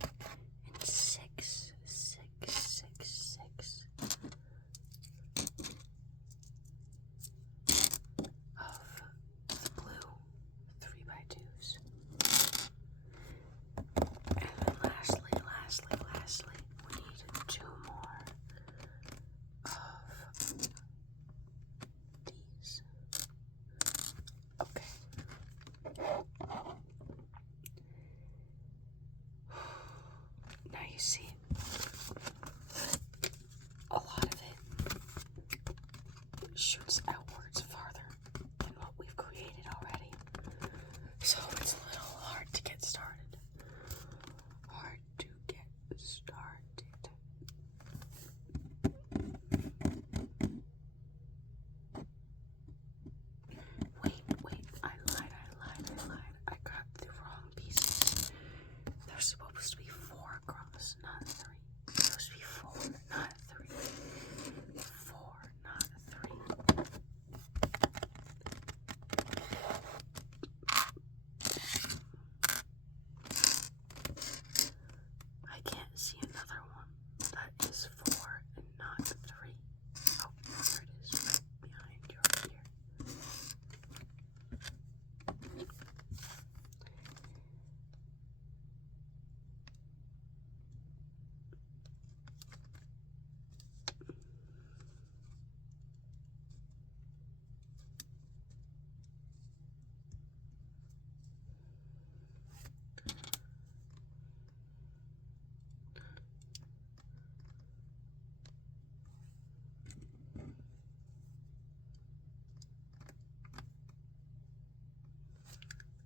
And 6 of the blue 3x2s. And then lastly, we need 2 more of these. Okay. Now you see, a lot of it shoots outwards farther than what we've created already. So it's a little hard to get started. Wait, I lied. I got the wrong pieces. They're supposed to be 4 across, not 3. They're supposed to be 4, not 3. 4, not 3. I can't see another one that is 4 and not 3. Oh, there it is, right behind your ear.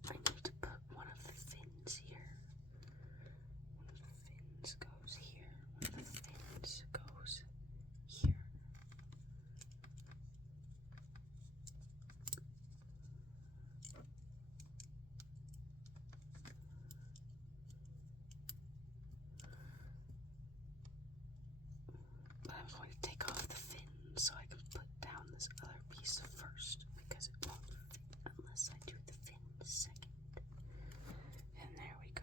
I need to put one of the fins here. One of the fins goes here. One of the fins goes here. But I'm going to take off the fin so I can put down this other piece first, because it won't fit unless I do the fin second. And there we go.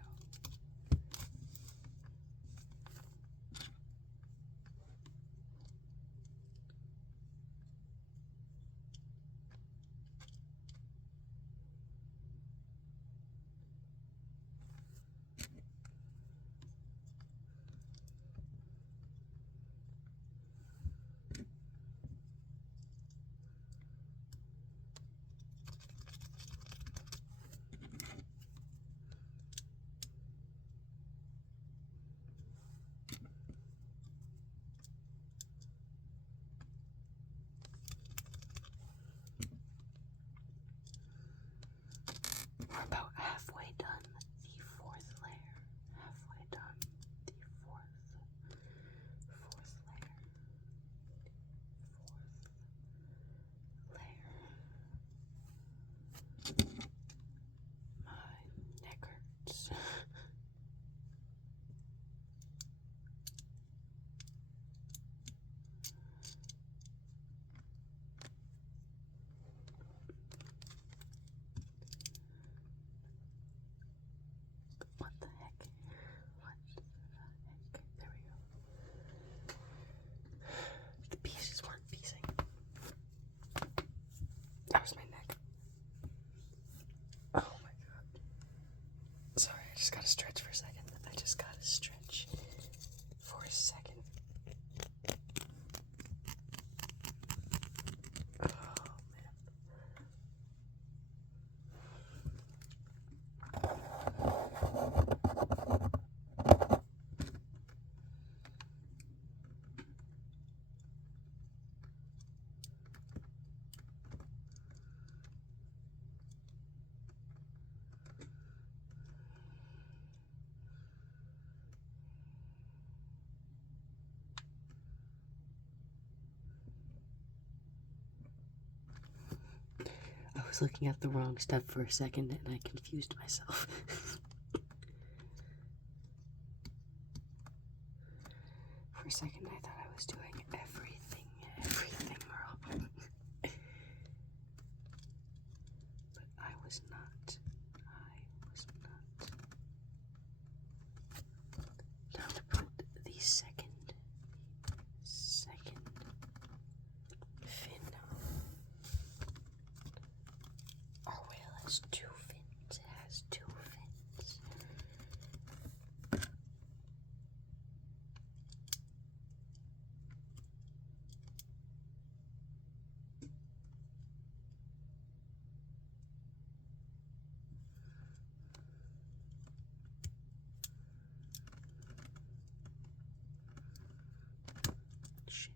We're about halfway done the 4th layer. Halfway done the 4th layer. 4th layer. My neck hurts. was looking at the wrong step for a second and I confused myself. For a second I thought I was doing everything wrong. But I was not. Now to put the second fin on. Our whale has two fins. It has two fins. Shit.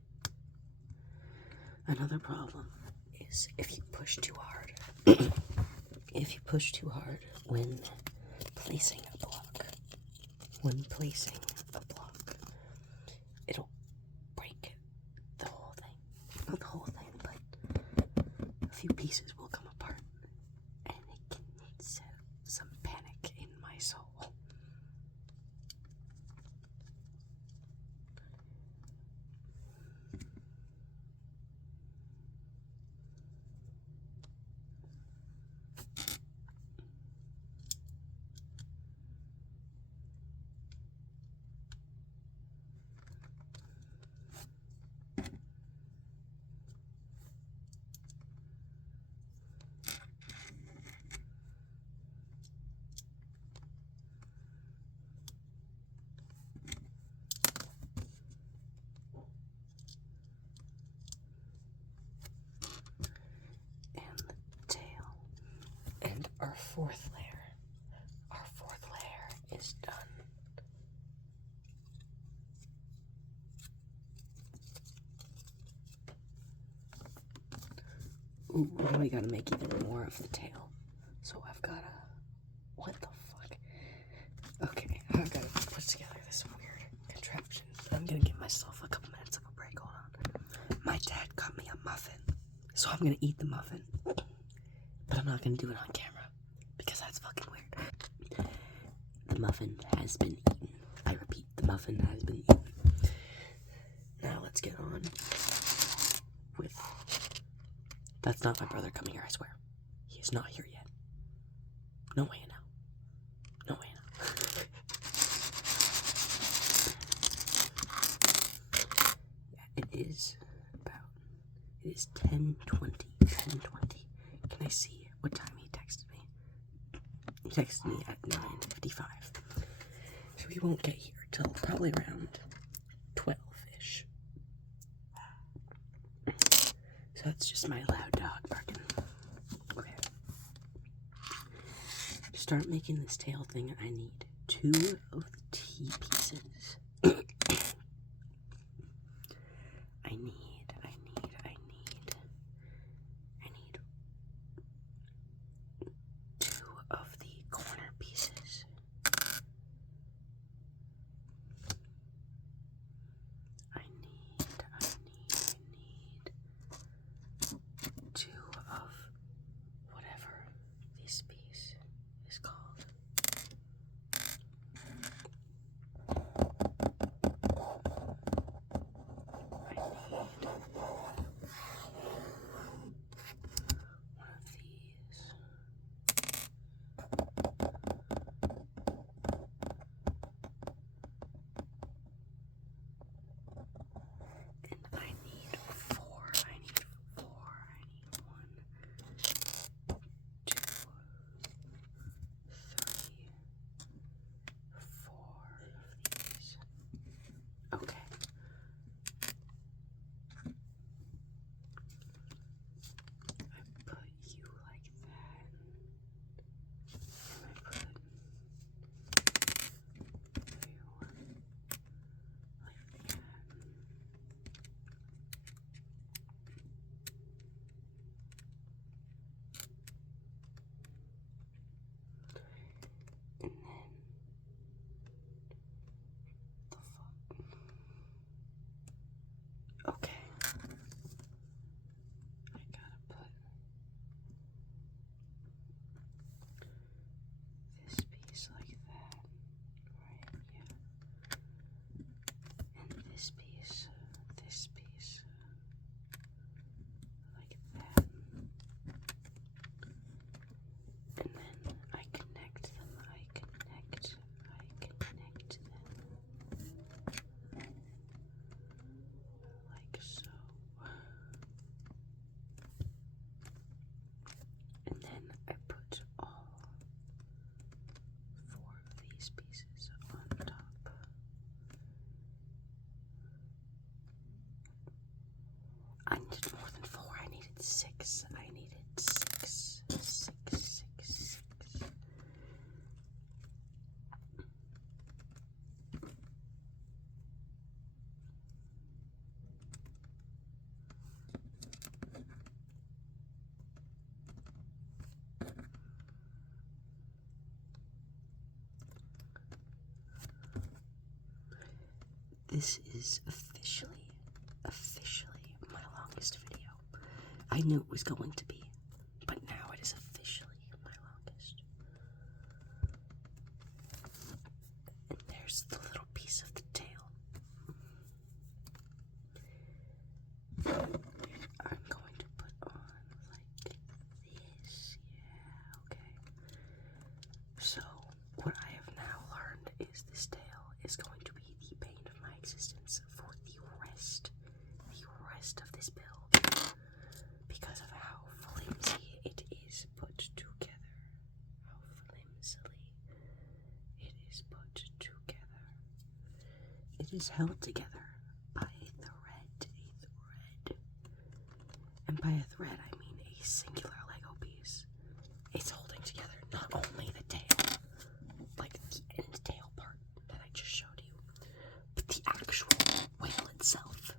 Another problem is if you push too hard. If you push too hard when placing a block, it'll break the whole thing. Not the whole thing, but a few pieces will come apart, and it can set some panic in my soul. And our fourth layer is done. Ooh, now we gotta make even more of the tail. So I've gotta, what the fuck? Okay, I've gotta put together this weird contraption. I'm gonna give myself a couple minutes of a break, hold on. My dad got me a muffin, so I'm gonna eat the muffin. But I'm not gonna do it on camera, because that's fucking weird. The muffin has been eaten. I repeat, the muffin has been eaten. Now let's get on with... That's not my brother coming here, I swear. He is not here yet. No way now. No way now. Yeah, it is 10:20. 10:20. Can I see what time he texted me? He texted me at 9:55. So he won't get here till probably around 12-ish. So that's just my loud dog barking. Okay. To start making this tail thing, I need 2 of the T-pieces. I need 2 of the corner pieces. I need 2 of whatever this piece is called. 6. I needed 6. 6, 6, 6. This is officially my longest video. I knew it was going to be, but now it is officially my longest. And there's the little piece of the tail. I'm going to put on like this. Yeah, okay. So, what I have now learned is this tail is going to be the bane of my existence for the rest of this build, because of how flimsy it is put together. How flimsily it is put together. It is held together by a thread. And by a thread, I mean a singular Lego piece. It's holding together not only the tail, like the end tail part that I just showed you, but the actual whale itself.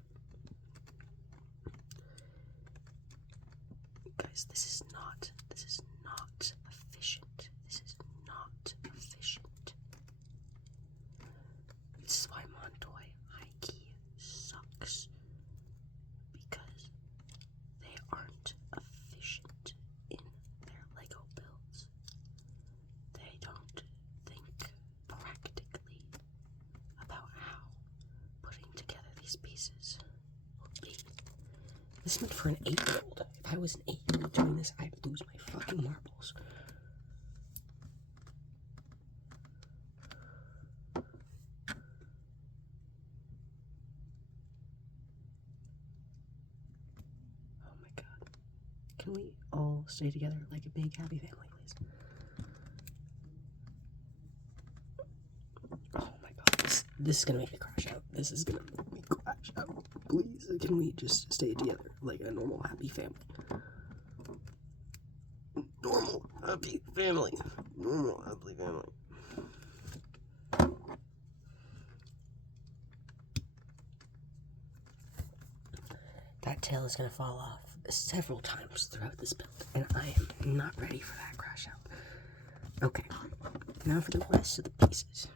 Guys, this is not efficient. This is not efficient. This is why Montoy high-key sucks, because they aren't efficient in their Lego builds. They don't think practically about how putting together these pieces will be. This is meant for an 8-year-old. If I was an 8-year-old doing this, I'd lose my fucking marbles. Oh my god. Can we all stay together like a big happy family, please? Oh my god. This is gonna make me crash out. This is gonna make me crash out. Please, can we just stay together like a normal happy family? Normal happy family. Normal happy family. That tail is gonna fall off several times throughout this build, and I am not ready for that crash out. Okay, now for the rest of the pieces.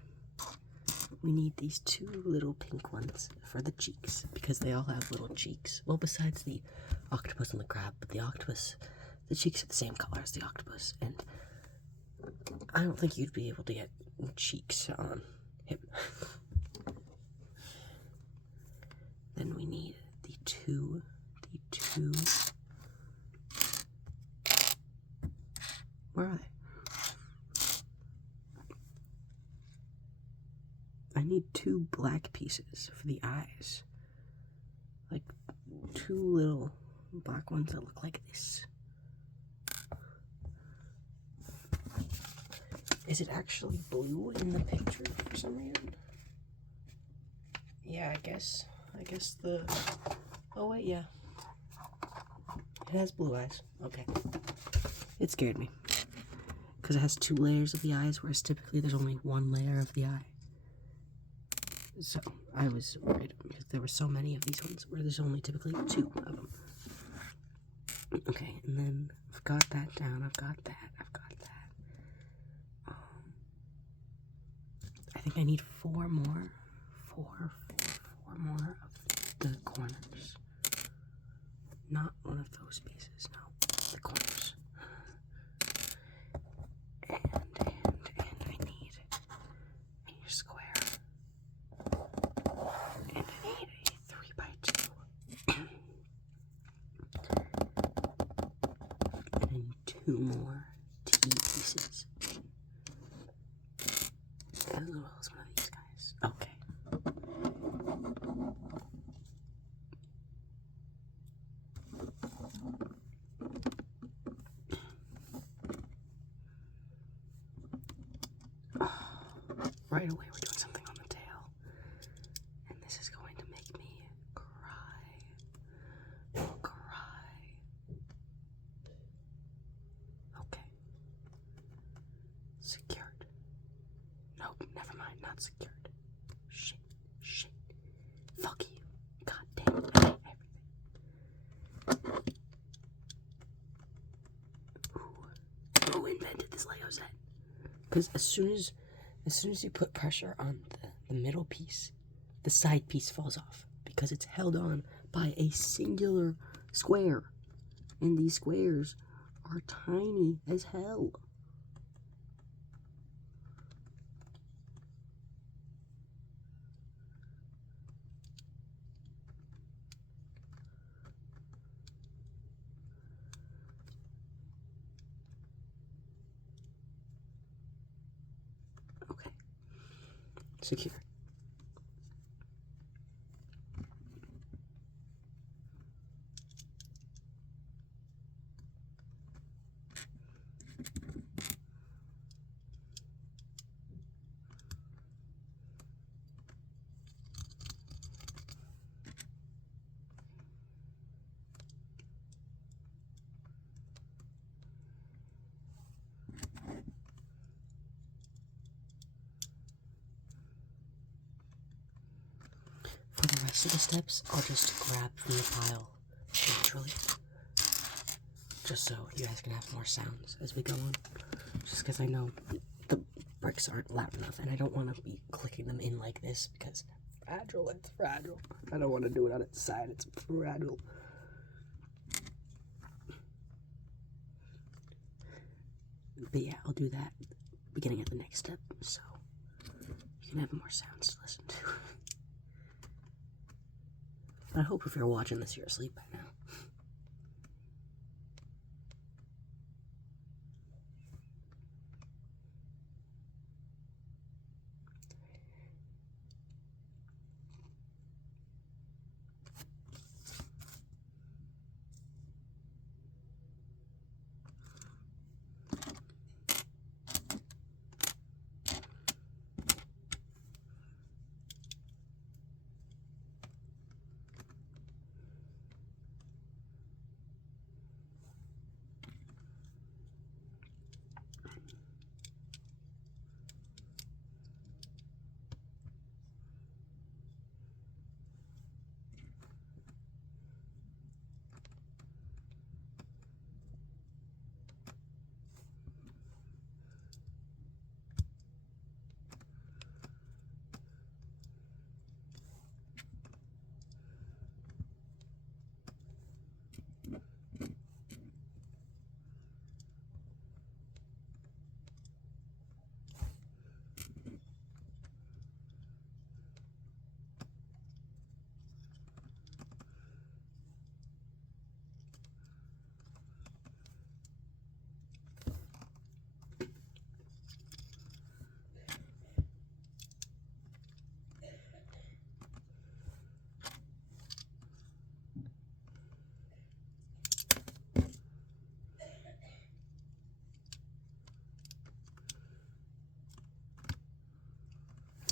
We need these 2 little pink ones for the cheeks, because they all have little cheeks. Well, besides the octopus and the crab, but the octopus, the cheeks are the same color as the octopus, and I don't think you'd be able to get cheeks on him. Then we need the two, where are they? I need 2 black pieces for the eyes. Like 2 little black ones that look like this. Is it actually blue in the picture for some reason? Yeah, I guess the... Oh wait, yeah. It has blue eyes. Okay. It scared me. Because it has 2 layers of the eyes, whereas typically there's only 1 layer of the eye. So, I was worried because there were so many of these ones where there's only typically 2 of them. Okay, and then I've got that down. I've got that. I think I need 4 more. 4 more of the corners. Not one of those pieces, no. The corners. And I need a square. And I need a 3x2. And I need 2 more T pieces. As well as one of these guys. Okay. Right away, we're doing something on the tail. And this is going to make me cry. Cry. not secured. Shit. Shit. Fuck you. God damn it. I hate everything. Who invented this Lego set? Because as soon as you put pressure on the middle piece, the side piece falls off because it's held on by a singular square, and these squares are tiny as hell. Okay, secure. For the rest of the steps, I'll just grab from the pile naturally. Just so you guys can have more sounds as we go on. Just because I know the bricks aren't loud enough, and I don't want to be clicking them in like this because it's fragile. I don't want to do it on its side, it's fragile. But yeah, I'll do that beginning at the next step, so you can have more sounds to listen to. I hope if you're watching this, you're asleep by now.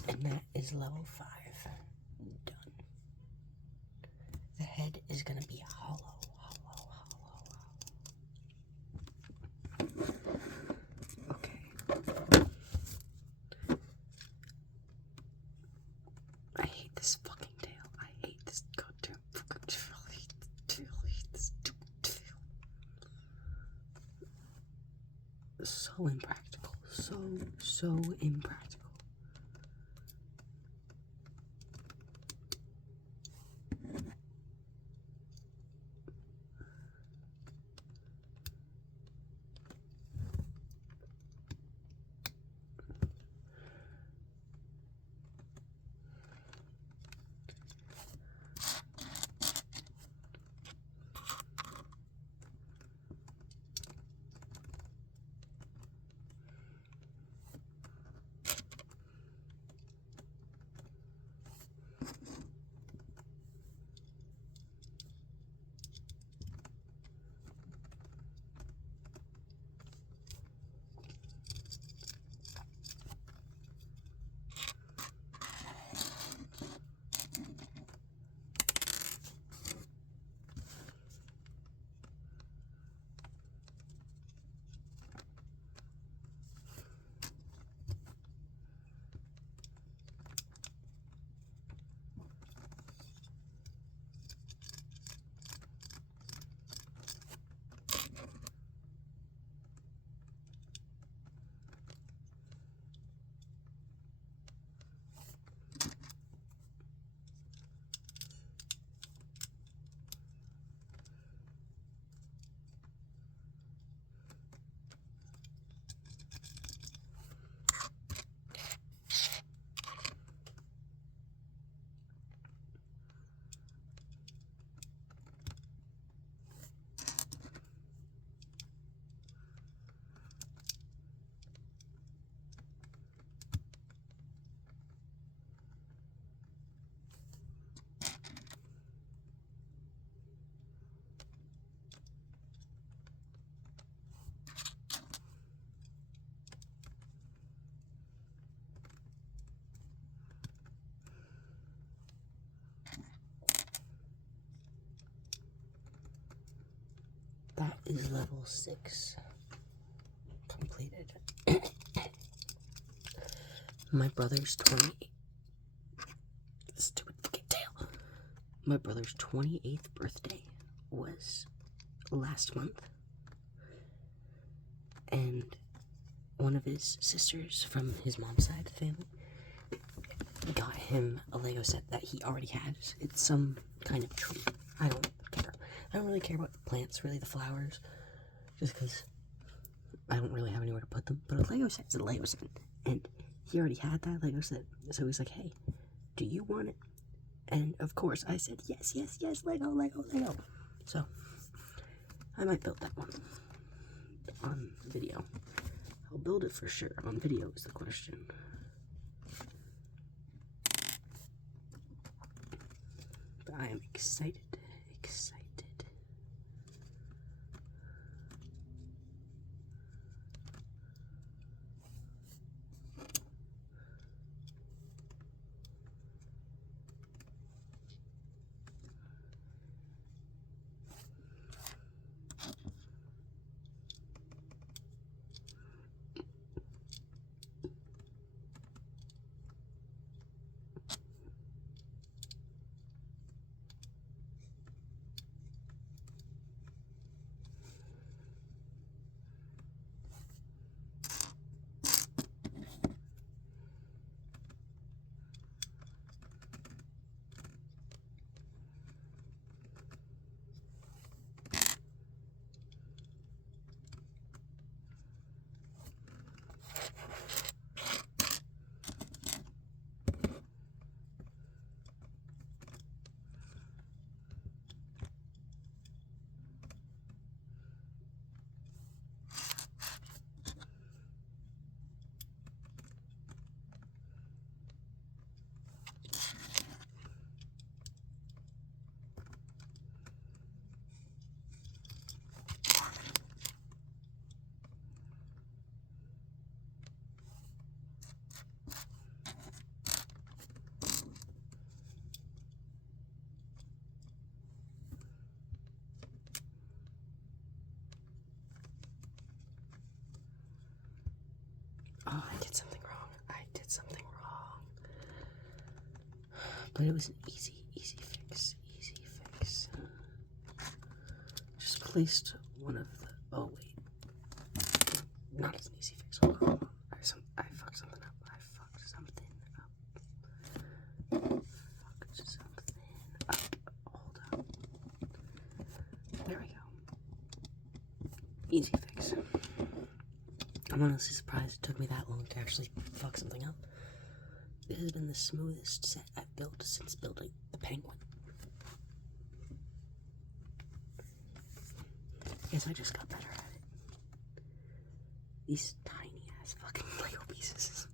And that is level 5 done. The head is gonna be hollow. Okay. I hate this fucking tail. I hate this goddamn fucking tail. I hate this tail. I hate this stupid tail. So impractical. So impractical. that is level 6 completed. My brother's 28. Stupid fucking tail. My brother's 28th birthday was last month, and one of his sisters from his mom's side of the family got him a Lego set that he already has. It's some kind of tree. I don't care. I don't really care about the plants, really, the flowers, just because I don't really have anywhere to put them. But a Lego set is a Lego set, and he already had that Lego set, so he's like, hey, do you want it? And of course I said, yes, yes, yes, Lego, Lego, Lego. So, I might build that one on video. I'll build it for sure. On video is the question. But I am excited. Oh, I did something wrong. But it was an easy fix. Just placed one of the, oh wait. Not as an easy fix, hold on. I fucked something up. Hold up. There we go. Easy fix. I'm honestly surprised it took me that long to actually fuck something up. This has been the smoothest set I've built since building the Penguin. Guess I just got better at it. These tiny ass fucking Lego pieces.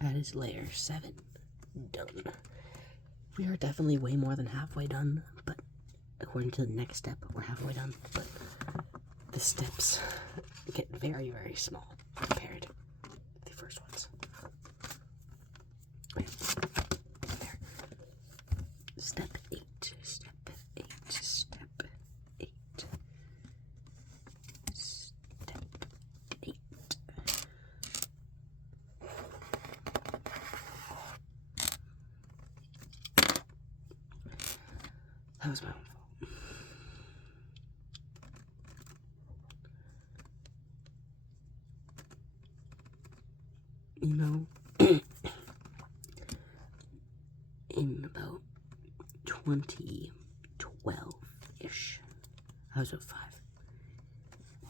That is layer 7 done. We are definitely way more than halfway done, but according to the next step, we're halfway done. But the steps get very, very small compared to the first ones. There. Step 8. That was my own fault. You know, in about 2012-ish, I was about 5,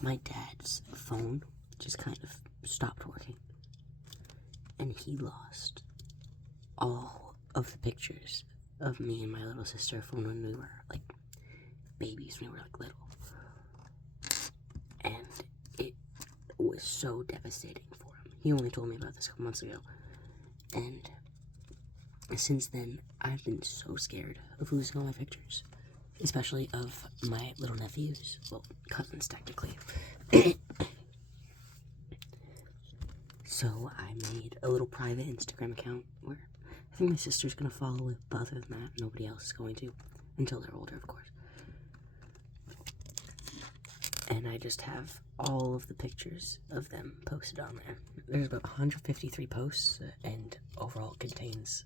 my dad's phone just kind of stopped working, and he lost all of the pictures of me and my little sister from when we were like babies, when we were like little, and it was so devastating for him. He only told me about this a couple months ago, And since then, I've been so scared of losing all my pictures, especially of my little nephews, well, cousins technically. So I made a little private Instagram account where I think my sister's gonna follow it, but other than that, nobody else is going to, until they're older, of course. And I just have all of the pictures of them posted on there. There's about 153 posts, and overall it contains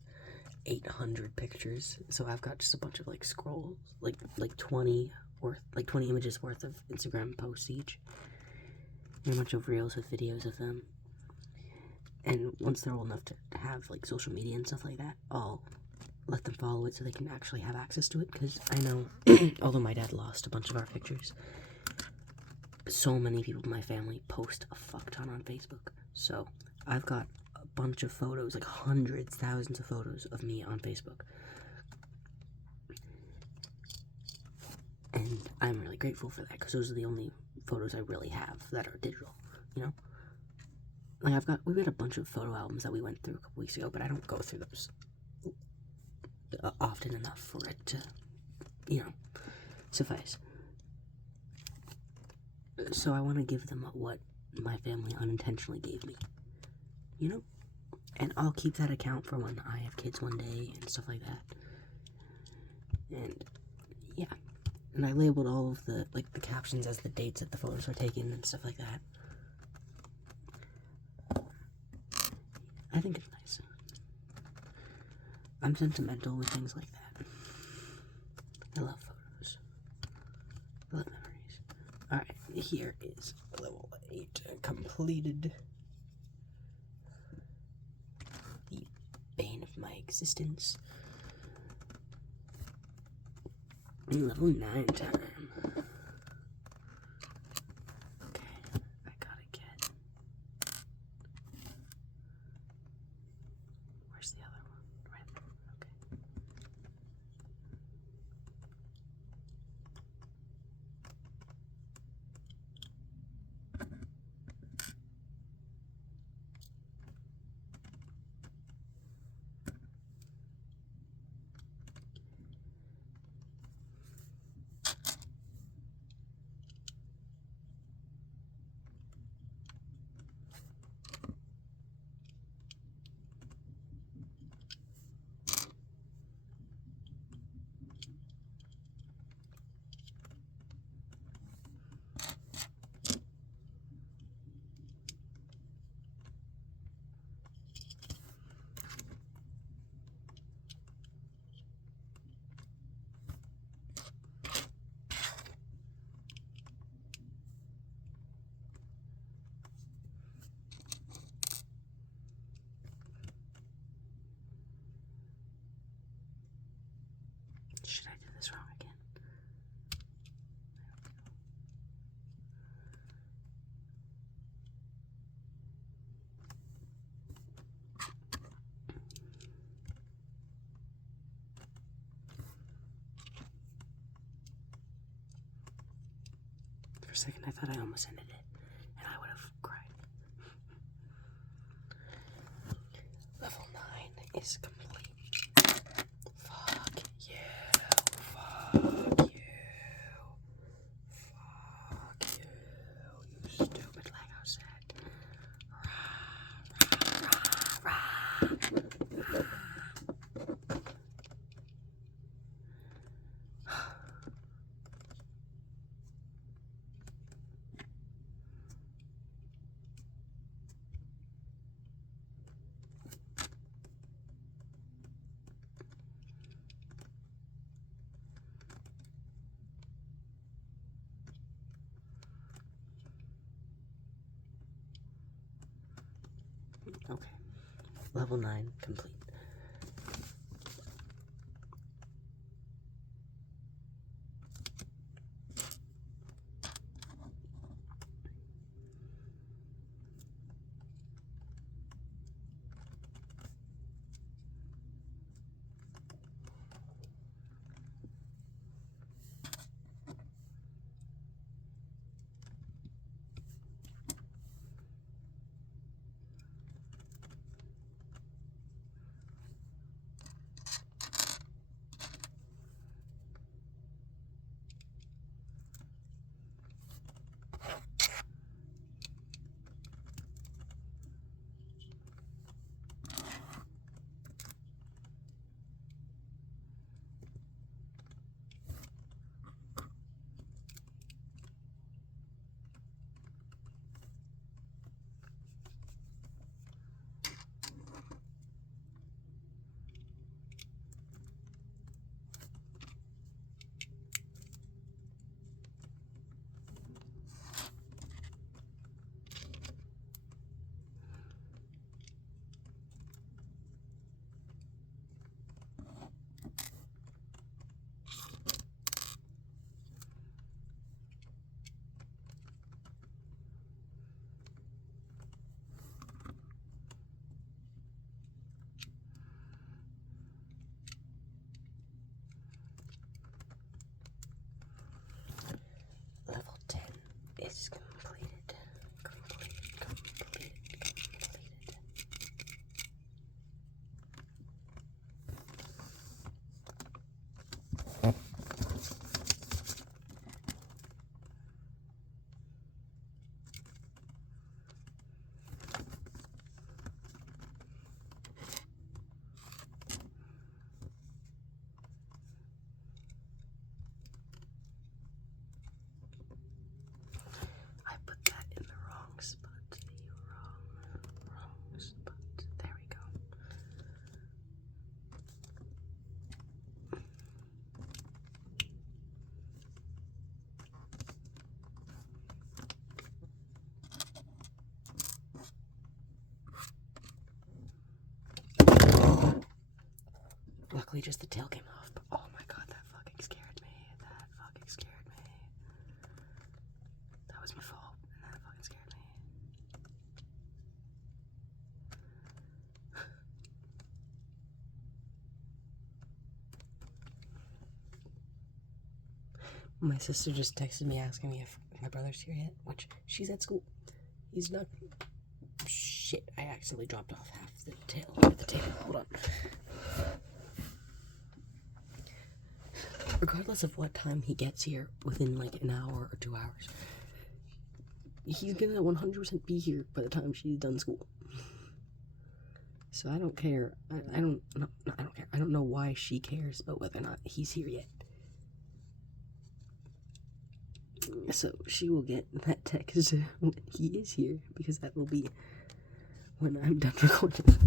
800 pictures. So I've got just a bunch of like scrolls, like 20 images worth of Instagram posts each, and a bunch of reels with videos of them. And once they're old enough to have like social media and stuff like that, I'll let them follow it so they can actually have access to it. Because I know, although my dad lost a bunch of our pictures, so many people in my family post a fuck ton on Facebook. So I've got a bunch of photos, like hundreds, thousands of photos of me on Facebook. And I'm really grateful for that, because those are the only photos I really have that are digital, you know? Like we had a bunch of photo albums that we went through a couple weeks ago, but I don't go through those often enough for it to, suffice. So I want to give them what my family unintentionally gave me, And I'll keep that account for when I have kids one day and stuff like that. And, yeah. And I labeled all of the captions as the dates that the photos were taken and stuff like that. I think it's nice. I'm sentimental with things like that. I love photos. I love memories. Alright, here is level 8 completed. The bane of my existence. Level 9 time. Okay, I gotta get... Where's the other one? Right there. Okay. Should I do this wrong again? For a second, I thought I almost ended it, and I would have cried. Level 9 is complete. Fuck you. Fuck you. Fuck you. You stupid Lego set. Rah, rah, rah, rah. Okay. Level 9 complete. luckily just the tail came off. But oh my god, that fucking scared me. That was my fault, and that fucking scared me. My sister just texted me asking me if my brother's here yet, which she's at school. He's not. Shit, I accidentally dropped off half the tail at the table. Hold on. Regardless of what time he gets here, within like an hour or 2 hours, he's gonna 100% be here by the time she's done school. So I don't care. I don't care. I don't know why she cares about whether or not he's here yet. So she will get that text when he is here, because that will be when I'm done recording.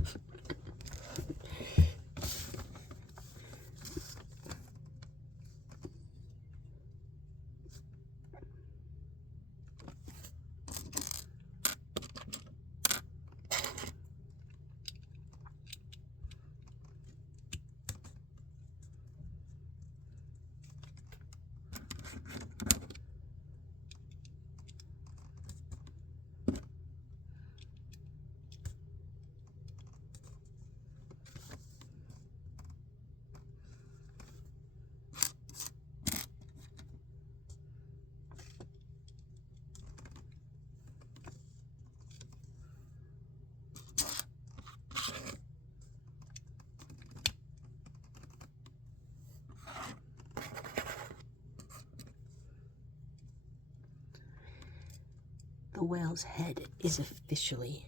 The whale's head is officially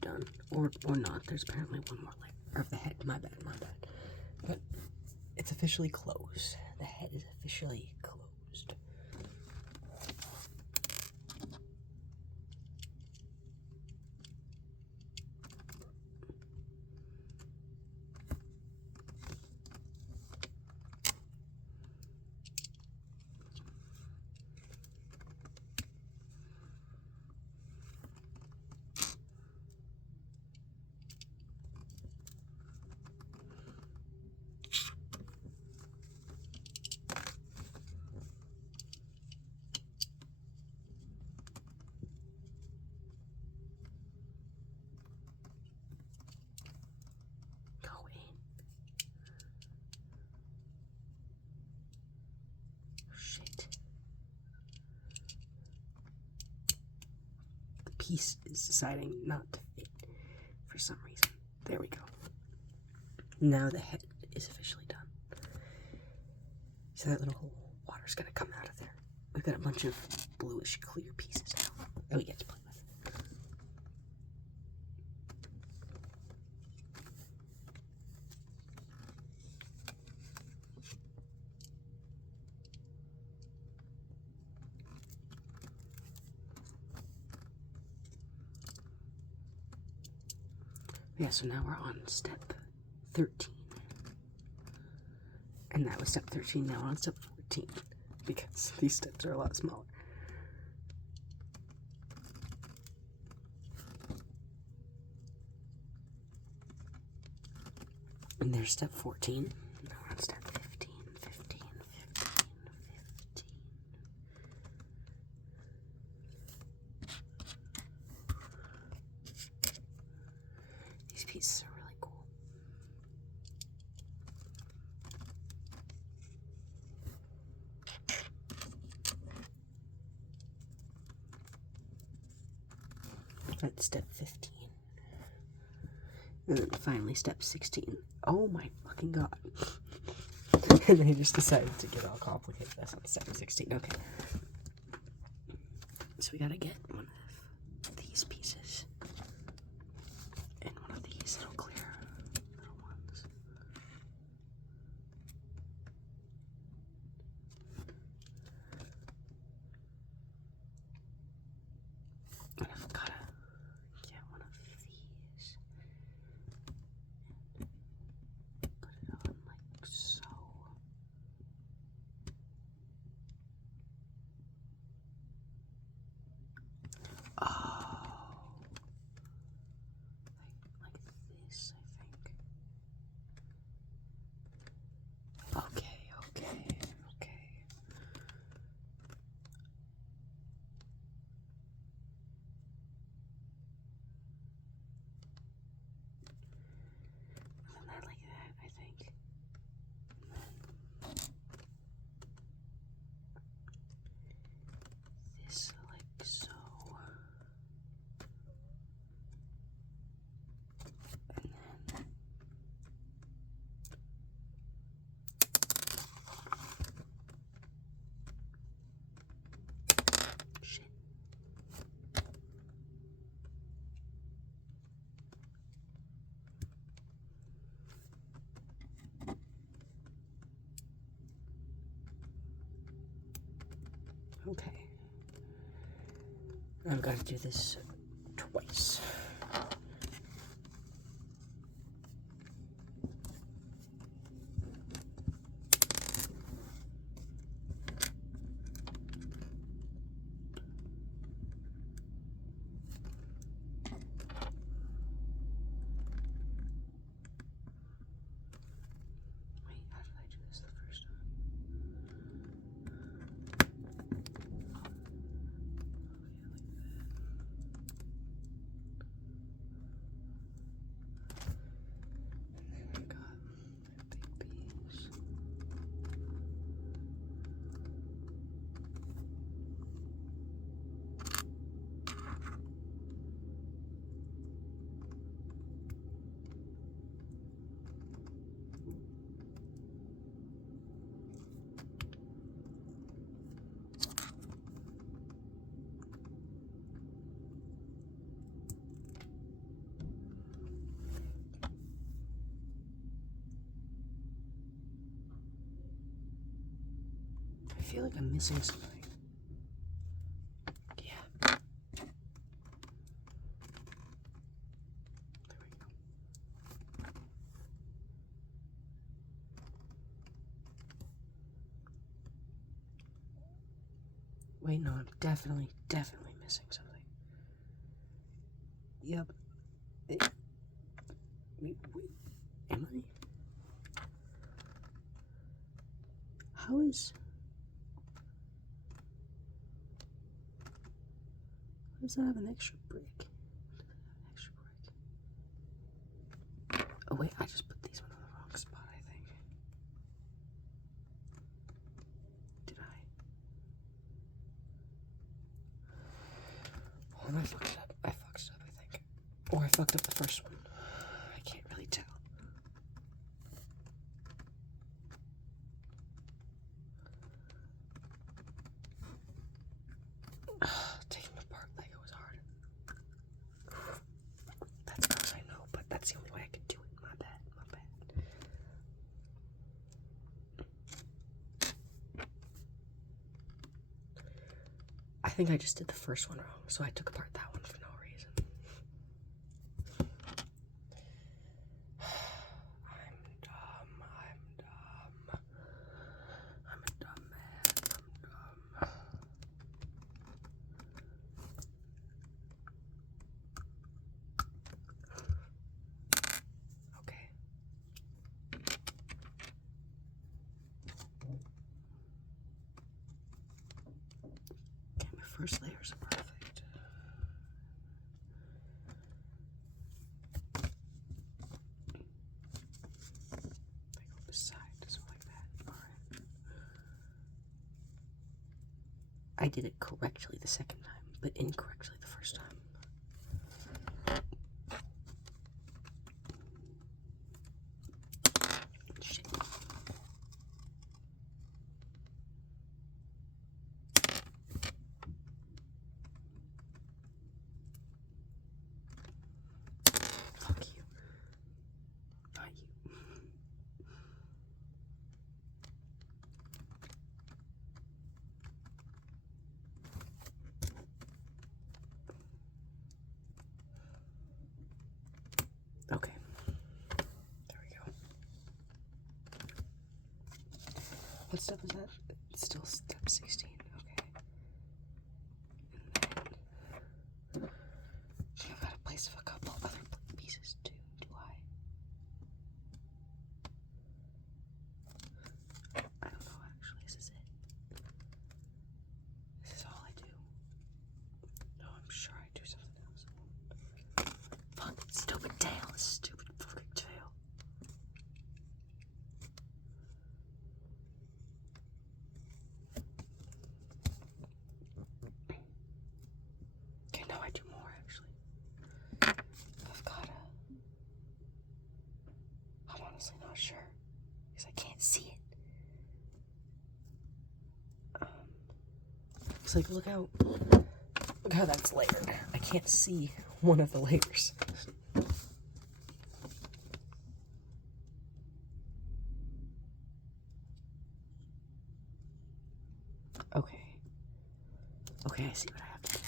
done, or not. There's apparently one more layer of the head. My bad. But it's officially closed. The head is officially closed. Piece is deciding not to fit for some reason. There we go. Now the head is officially done. So that little water's gonna come out of there. We've got a bunch of bluish clear pieces now that we get to play with. Yeah, so now we're on step 13. And that was step 13, now we're on step 14, because these steps are a lot smaller. And there's step 14, now we're on step 15. These pieces are really cool. That's step 15. And then finally step 16. Oh my fucking god. And they just decided to get all complicated. That's on step 16. Okay. So we gotta get one of these pieces. And one of these little clear little ones. And I've gotta get one of these. Put it on like so. Oh. Like this, I think. Okay. I've got to do this twice. Wait, how did I do this the first time? I feel like I'm missing something. Yeah. There we go. Wait, no, I'm definitely missing something. Yep. Wait, am I? How is... Why does that have an extra brick? Extra brick. Oh wait, I just put these one on the wrong spot, I think. Did I? Oh, and I fucked it up. I think. Or I fucked up the first one. I can't really tell. Taking apart Lego is hard. That's gross, I know, but that's the only way I could do it. My bad. I think I just did the first one wrong, so I took apart that one for no reason. I'm dumb. I'm a dumb man. I'm dumb. Okay. Okay, my first layers are perfect. They go beside, just like that. Alright. I did it correctly the second time, but incorrectly the first time. Shit. Fuck you. Not you. Okay. There we go. What step is that? It's still step 16. Okay. And then I've got to place a couple other pieces too. Do I? I don't know actually. Is this it? This is all I do. No, I'm sure I do something else. Fuck, stupid tail. Stupid fucking tail. Okay, now I do more actually. I've gotta... I'm honestly not sure. Because I can't see it. It's like, look how that's layered. I can't see one of the layers. Okay. Okay, I see what I have to do.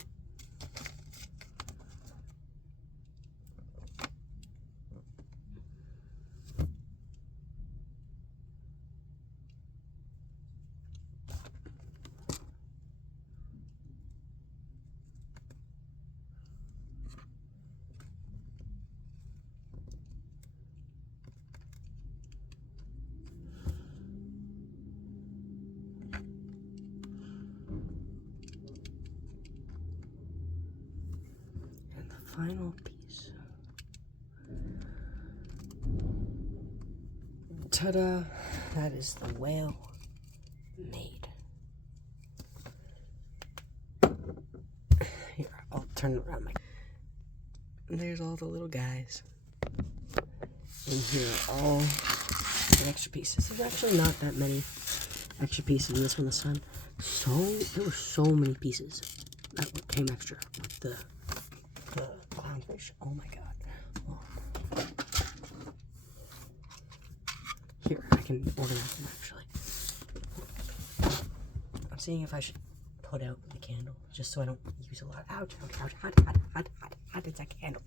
And the final piece. Ta-da! That is the whale made. Here, I'll turn it around. And there's all the little guys. And here are all the extra pieces. There's actually not that many extra pieces in this one this time. There were so many pieces that came extra. The clownfish. Oh my god. Oh. Here, I can organize them actually. I'm seeing if I should put out the candle just so I don't use a lot. Ouch, ouch, ouch, hot, it's that candle.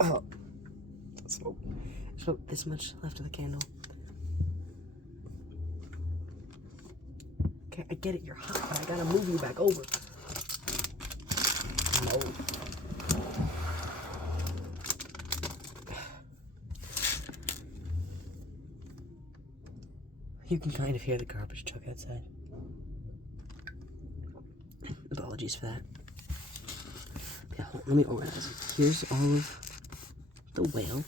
Oh, so this much left of the candle. Okay, I get it, you're hot, but I gotta move you back over. No. You can kind of hear the garbage truck outside. Apologies for that. Yeah, let me organize it. Here's all of the whale.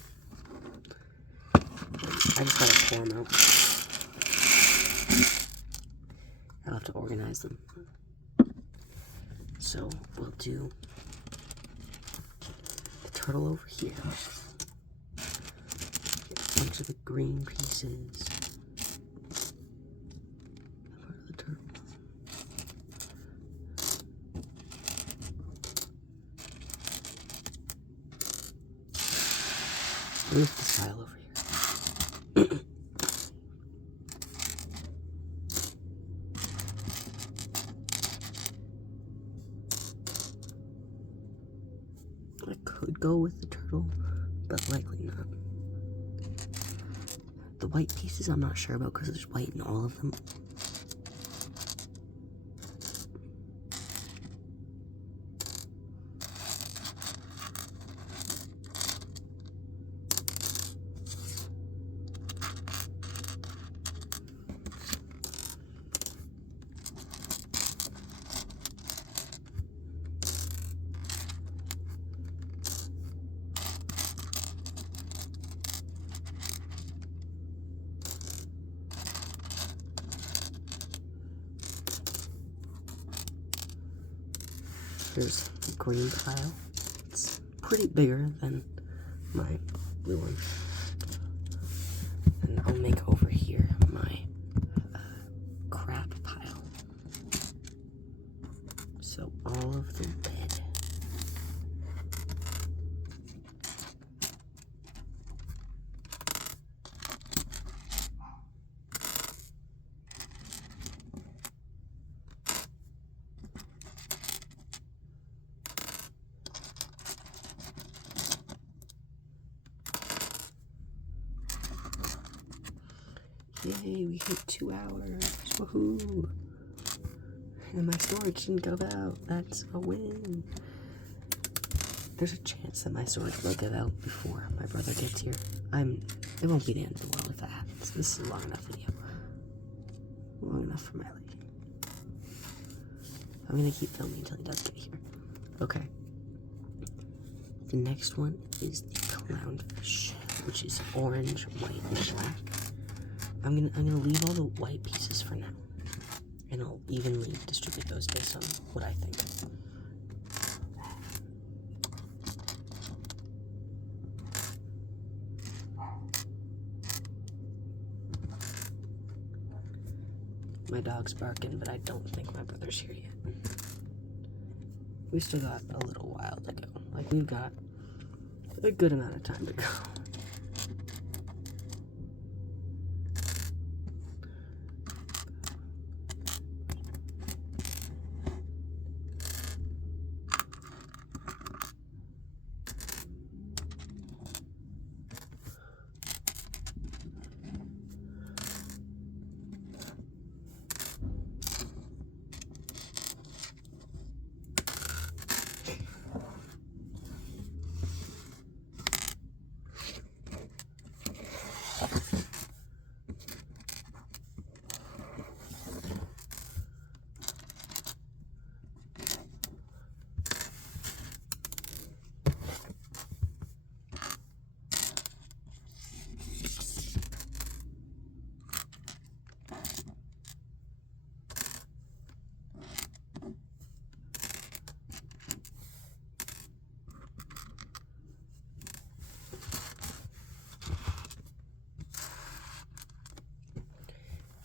I just gotta pour them out. I'll have to organize them. So we'll do the turtle over here. A bunch of the green pieces. Part of the turtle. Where's the style over here? I could go with the turtle, but likely not. The white pieces I'm not sure about because there's white in all of them. Here's the green pile. It's pretty bigger than my blue one. And I'll make over here my crap pile. So all of the lead. Yay, we hit 2 hours. Woohoo! And my storage didn't go out. That's a win. There's a chance that my storage will give out before my brother gets here. It won't be the end of the world if that happens. This is a long enough video. Long enough for my liking. I'm gonna keep filming until he does get here. Okay. The next one is the clownfish, which is orange, white, and black. I'm gonna leave all the white pieces for now, and I'll evenly distribute those based on what I think. My dog's barking, but I don't think my brother's here yet. We still got a little while to go. Like, we've got a good amount of time to go.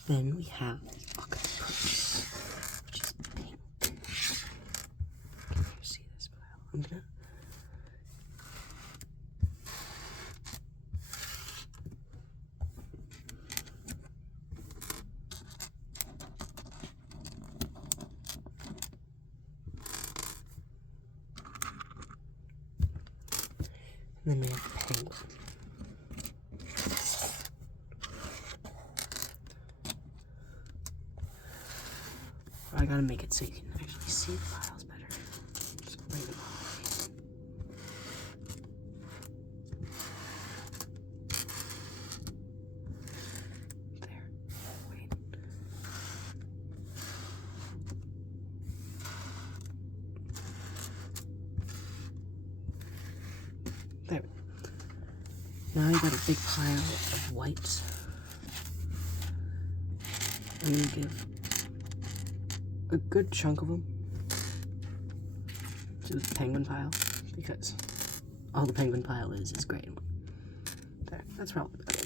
Then we have the octopus, which is pink. Can you see this pile? I'm gonna. And then we have the penguin. I gotta make it so you can actually see the piles better. Just bring them all there. Wait. There. Now you got a big pile of whites. I'm gonna give a good chunk of them to the penguin pile, because all the penguin pile is gray and white. There, that's probably better.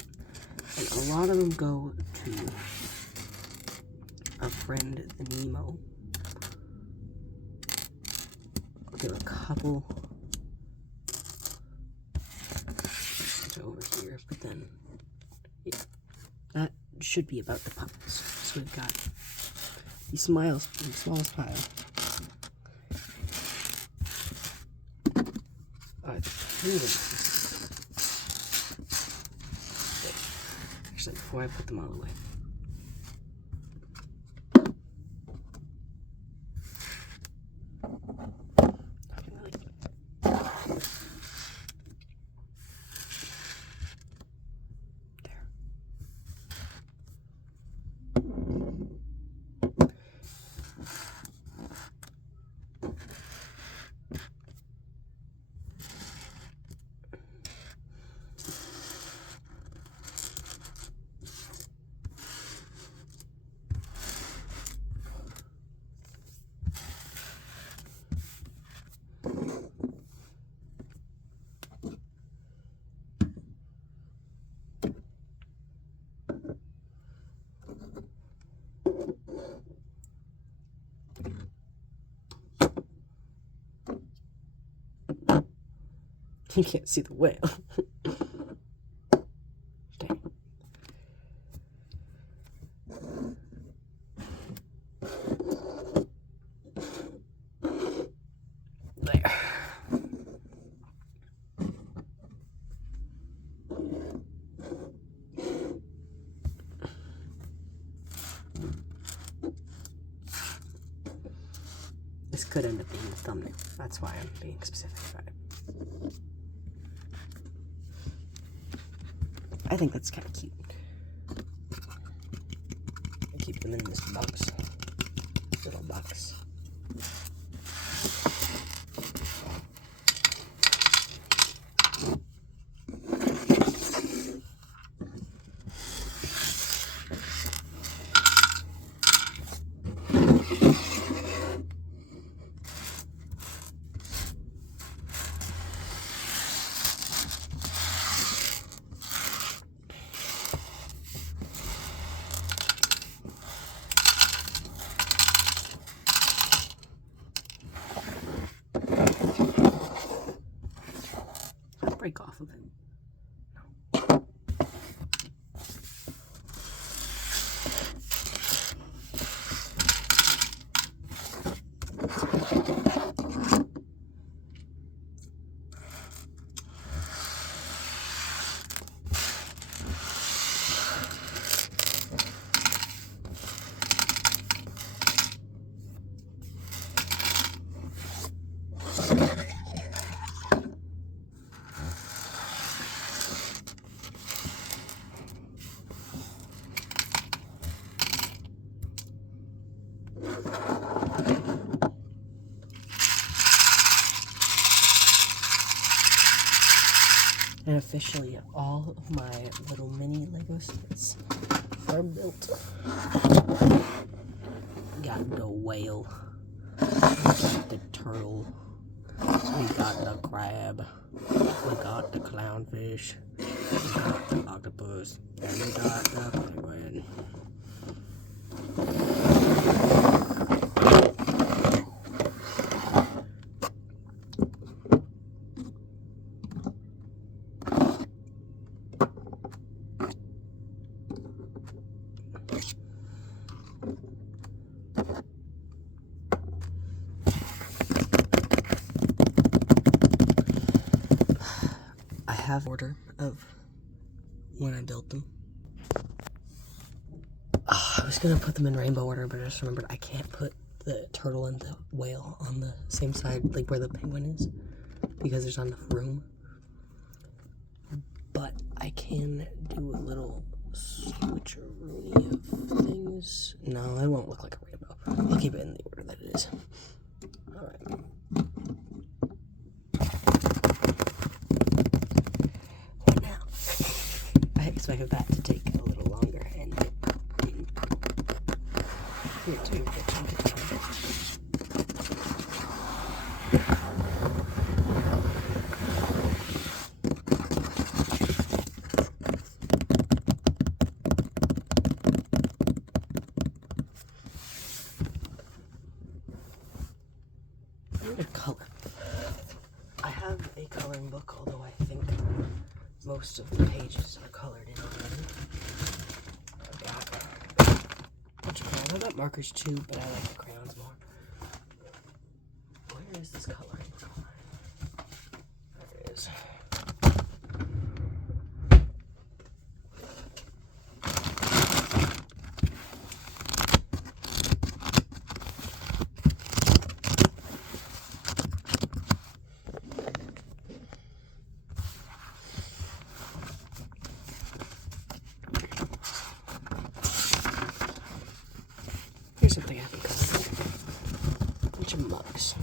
And a lot of them go to a friend, the Nemo. I'll give a couple to over here, but then, yeah, that should be about the puppets. So we've got the smallest pile. Actually, before I put them all away. You can't see the whale. Dang. There. This could end up being a thumbnail. That's why I'm being specific about it. I think that's kind of cute. I keep them in this box. Little box. Break off of it. No. And officially, all of my little mini Lego sets are built. Got the whale, we got the turtle, we got the crab, we got the clownfish, octopus, and we got the penguin. I have order of when I built them. I was gonna put them in rainbow order, but I just remembered I can't put the turtle and the whale on the same side, like where the penguin is, because there's not enough room. But I can do a little switcheroo of things. No, it won't look like a rainbow. I'll keep it in the order that it is. Alright. What now? I expected that to take a little longer, and here too, a color. I have a coloring book, although I think most of the pages are colored in already. I've got a bunch of crayons. I've got markers too, but I like the crayons more. Where is this coloring book? There it is. Here's something I haven't colored. A bunch of mugs.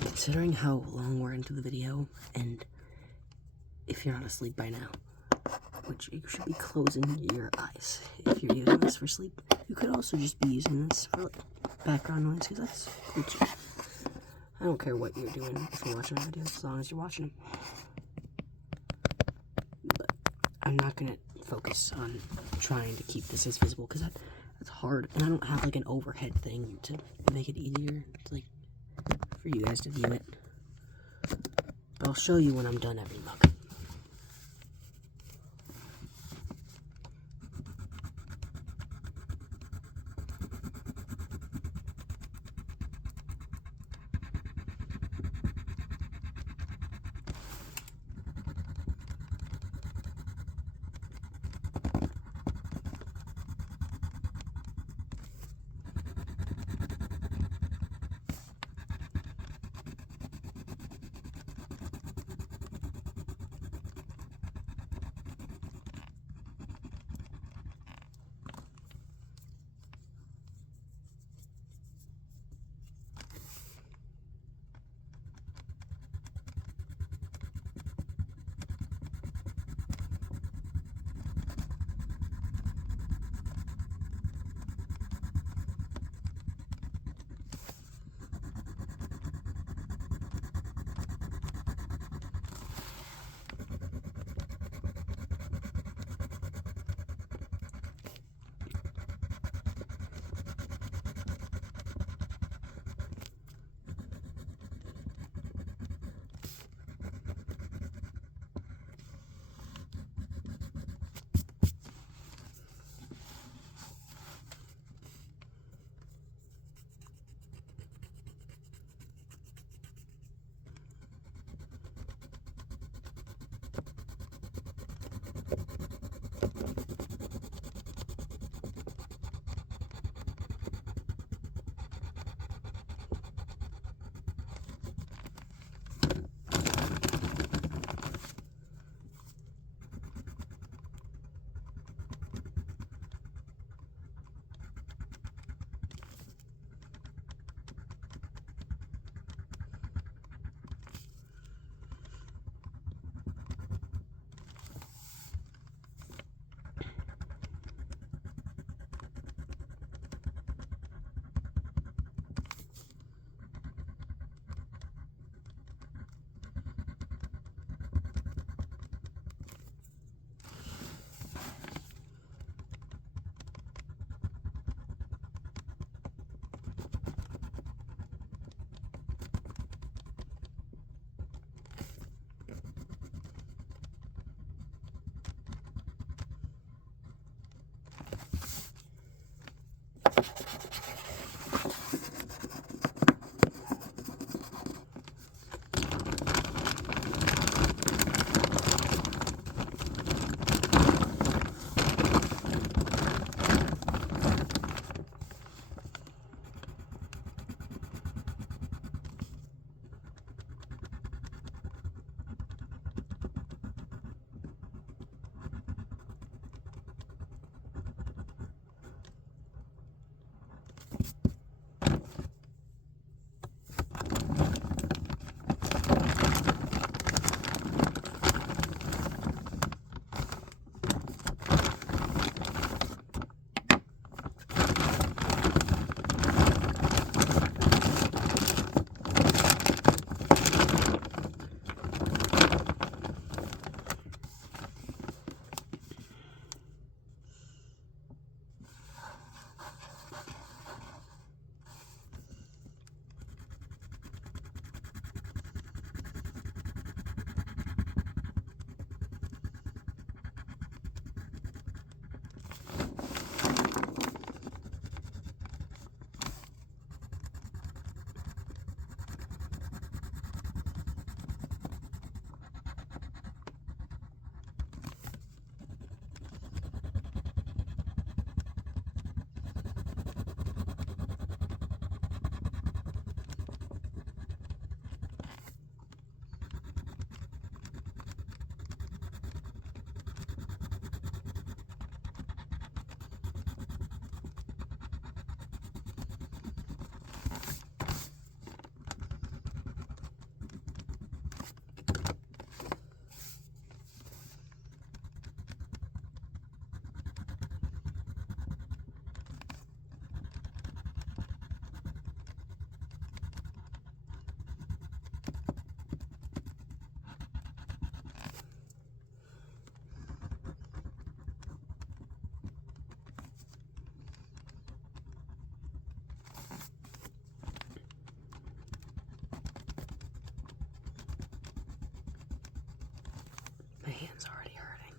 Considering how long we're into the video, and if you're not asleep by now, which you should be closing your eyes if you're using this for sleep, you could also just be using this for like background noise, because that's cool too. I don't care what you're doing if you're watching my videos, as long as you're watching them. But I'm not gonna focus on trying to keep this as visible, because that's hard, and I don't have like an overhead thing to make it easier to, like, for you guys to view it. But I'll show you when I'm done every mug. My hand's already hurting.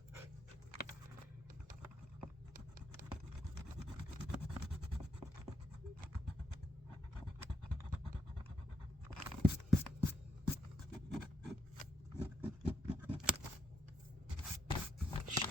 Shit.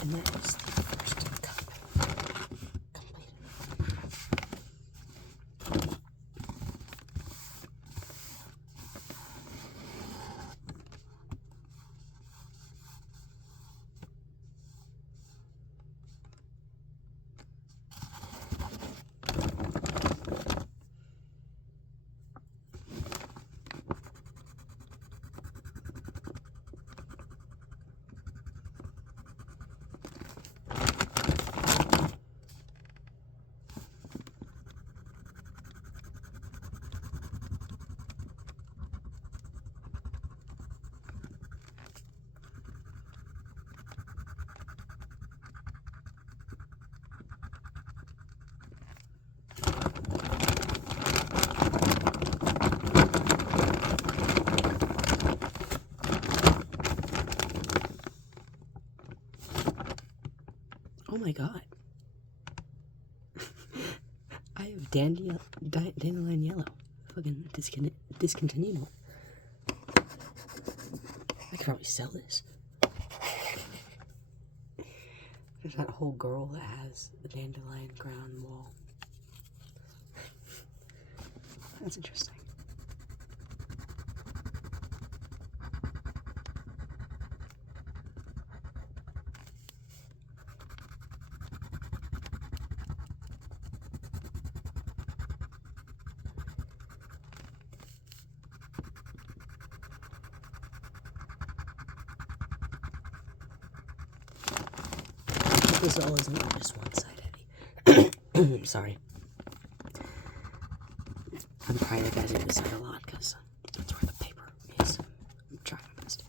And that is the first cup completed. Oh my god. I have dandelion yellow. Fucking discontinued. I could probably sell this. There's that whole girl that has the dandelion crown wall. That's interesting. This all isn't just one side heavy. Sorry. I'm prioritizing this side a lot because that's where the paper is. I'm trying my best.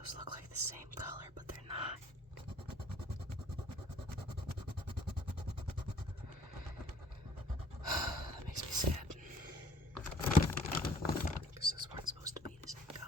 those look like the same color, but they're not. That makes me sad. Because those weren't supposed to be the same color.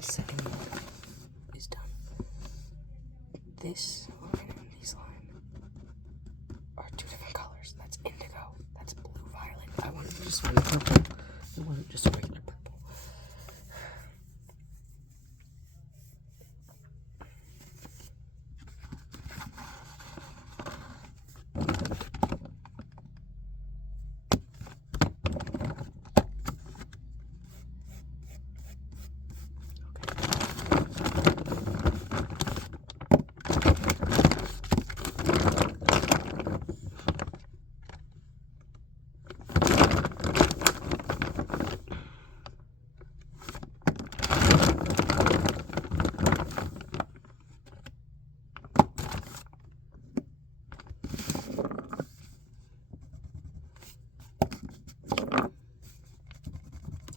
Second one is done. This line and these line are two different colors. That's indigo. That's blue violet. I wanted to just find purple. It wasn't just a regular purple.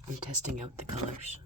I'm testing out the colors.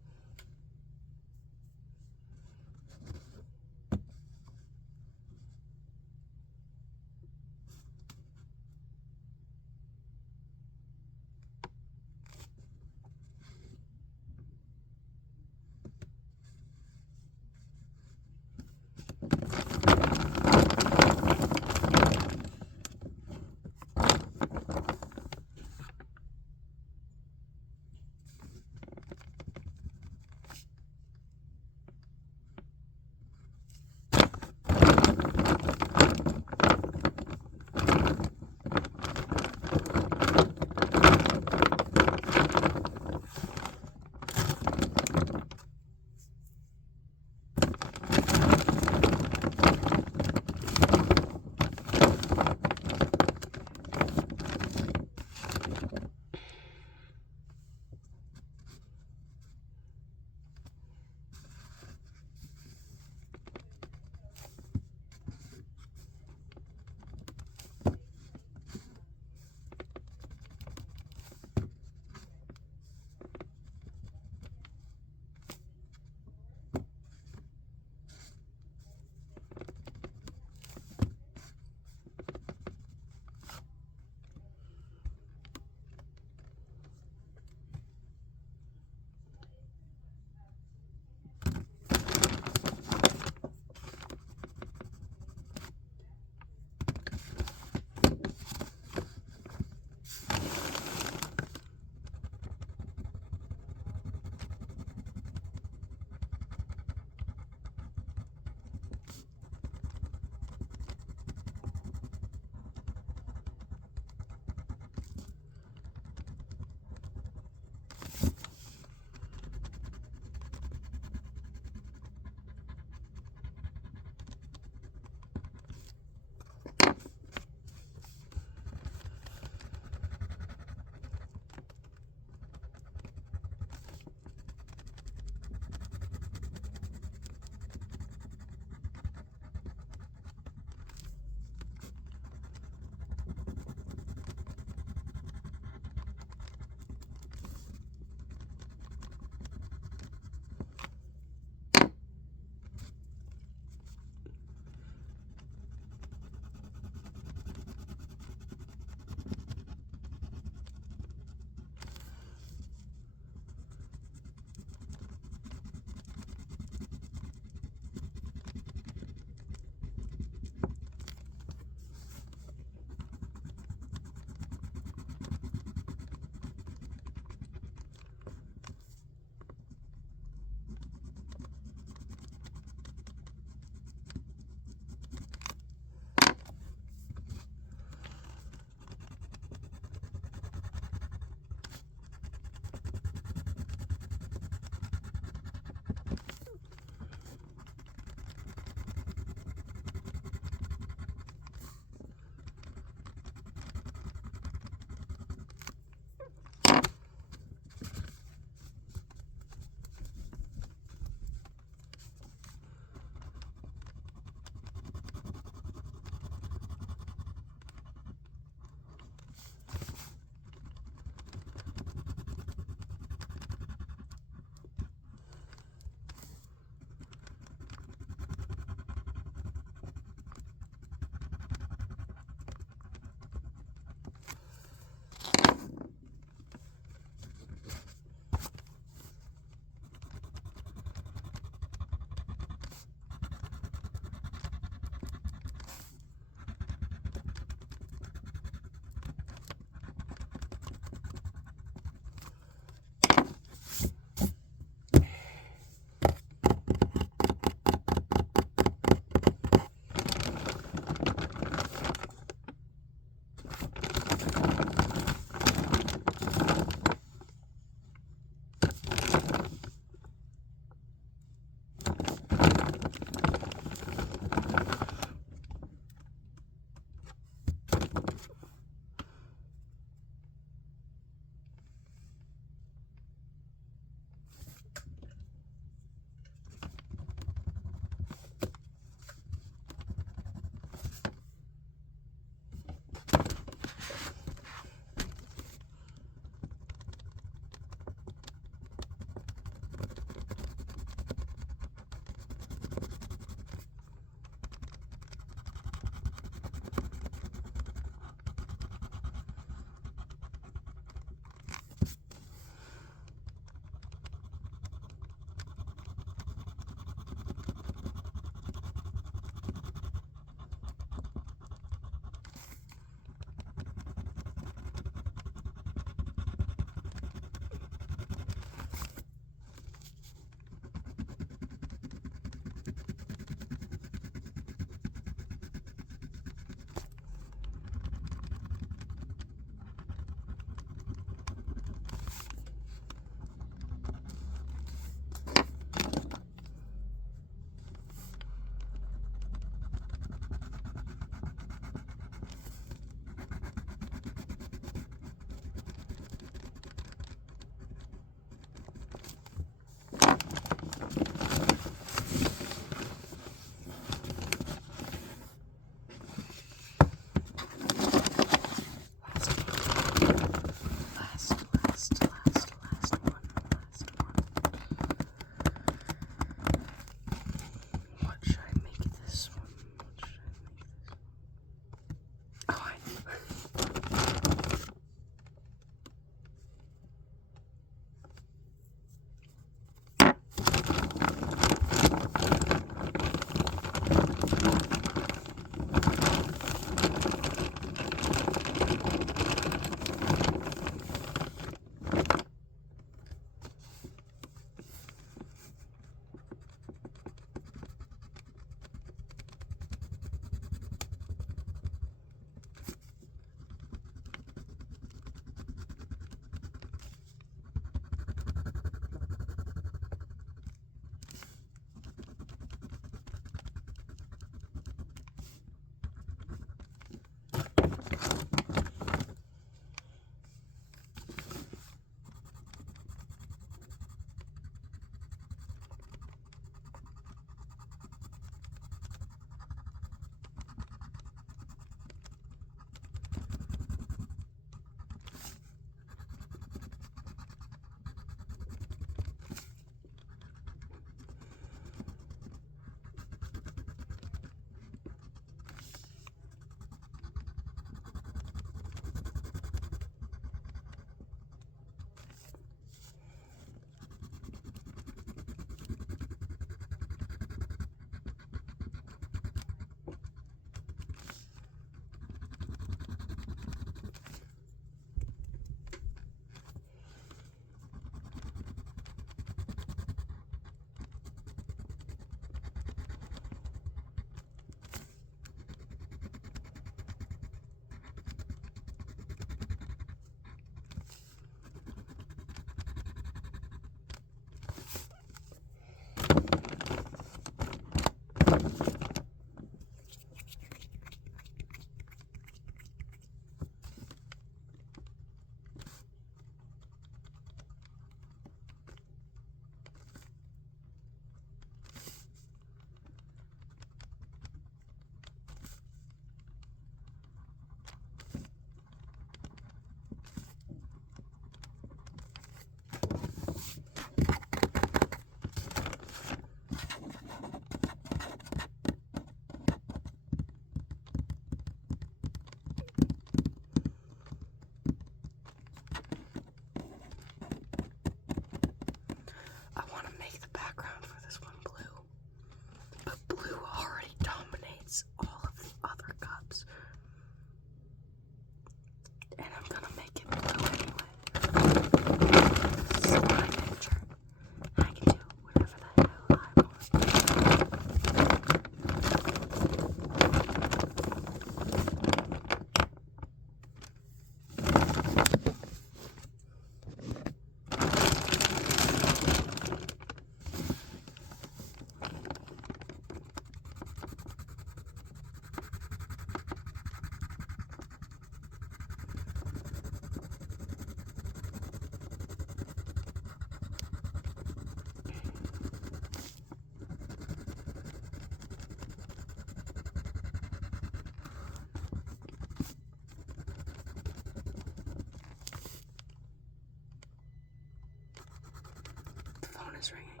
is ringing.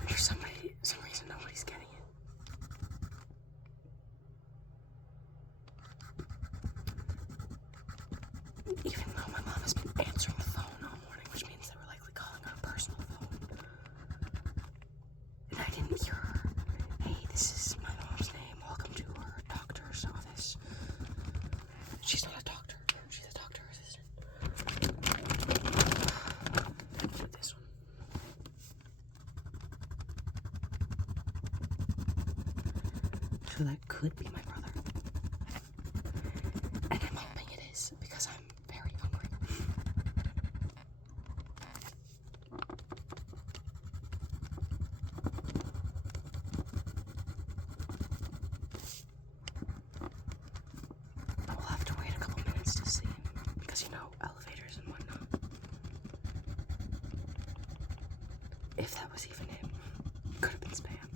And for some reason, nobody's getting it. Even though my mom has been answering the phone all morning, which means they were likely calling her personal phone. And I didn't hear her. Hey, this is my mom's name. Welcome to her doctor's office. She's not a doctor. She's a doctor assistant. Do this one. So that could be my brother. And I'm hoping it is, because I'm very hungry. I will have to wait a couple minutes to see, because you know, elevators and whatnot. If that was even him, could have been spam.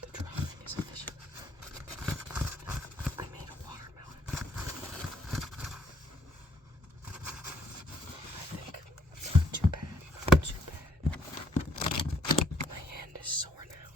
The drawing is official. I made a watermelon. I think not too bad, not too bad. My hand is sore now.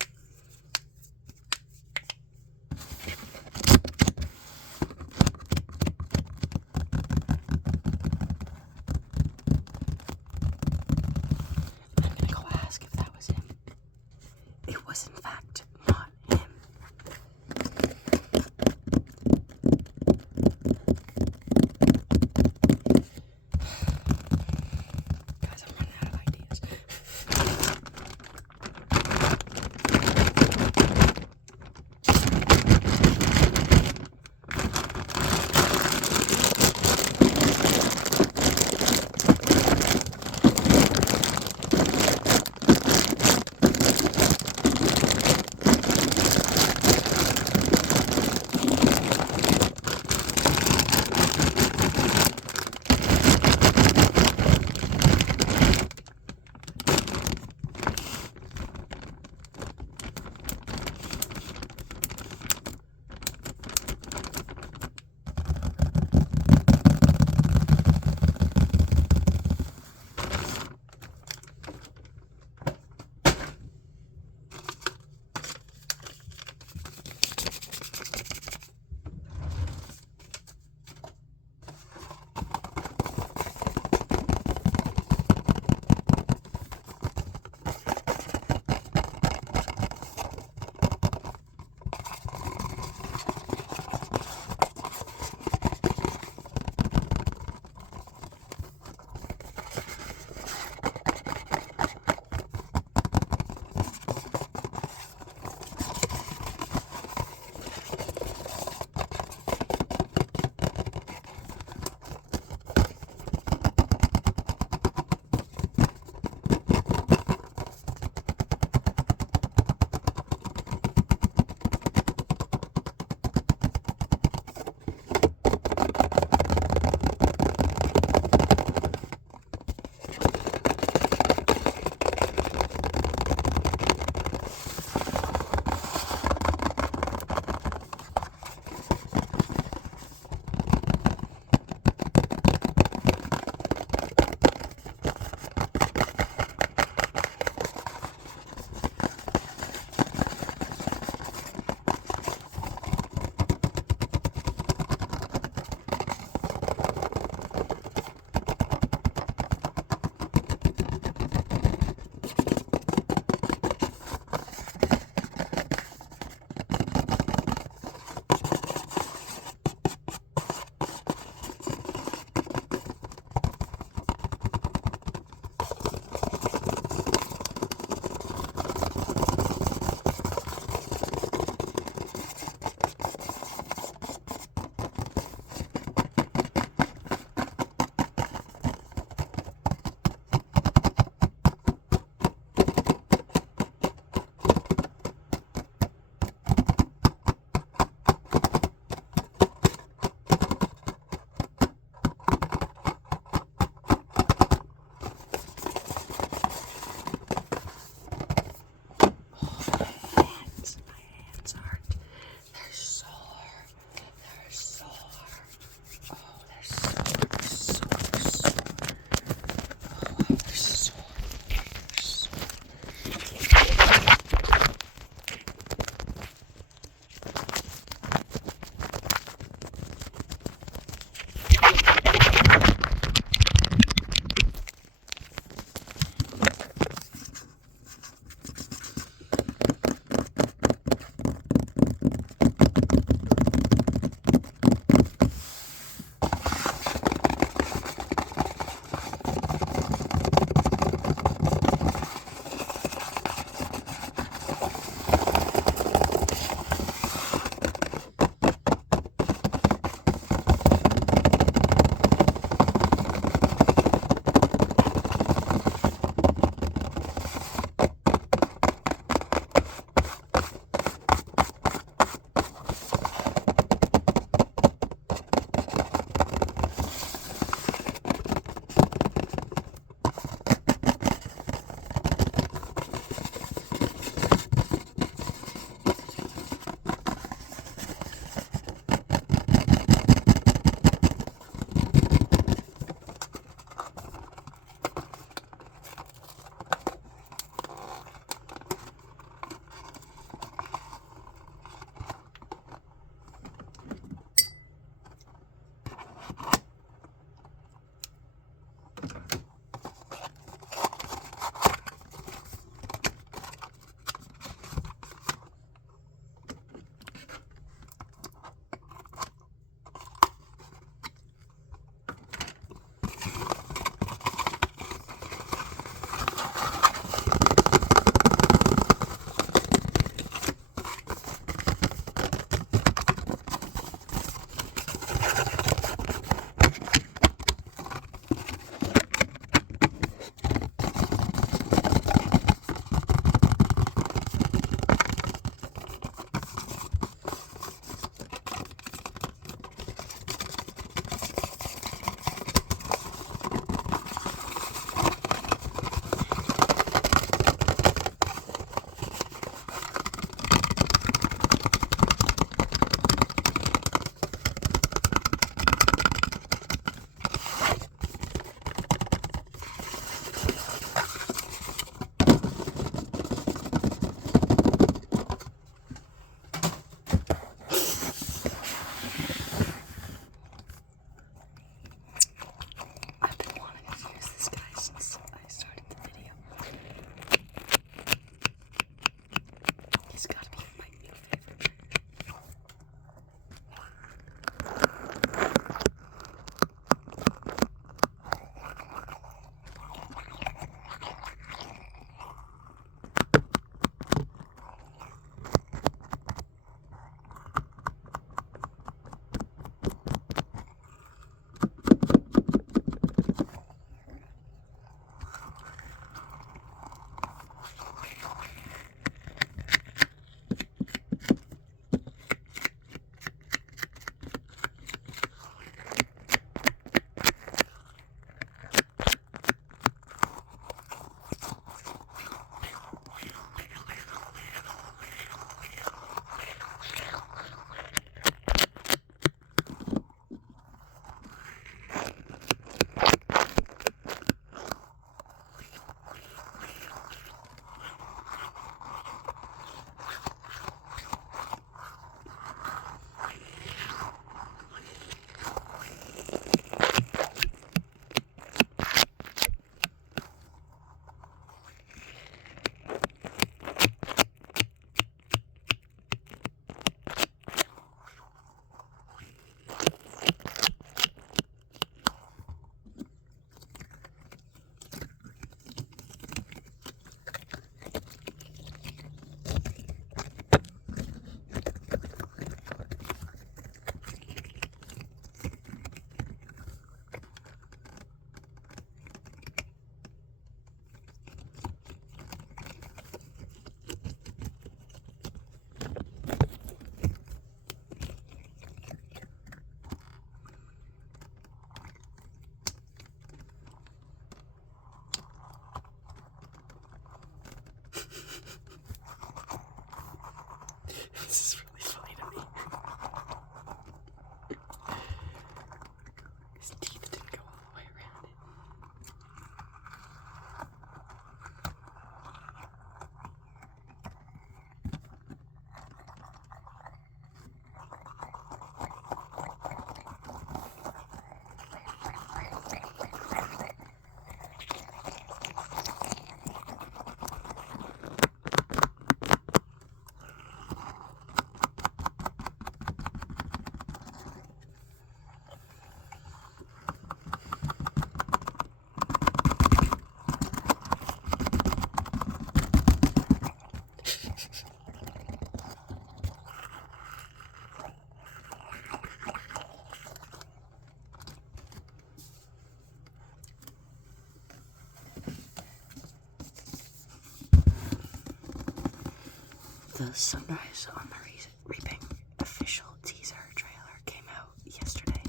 The Sunrise on the Reaping official teaser trailer came out yesterday.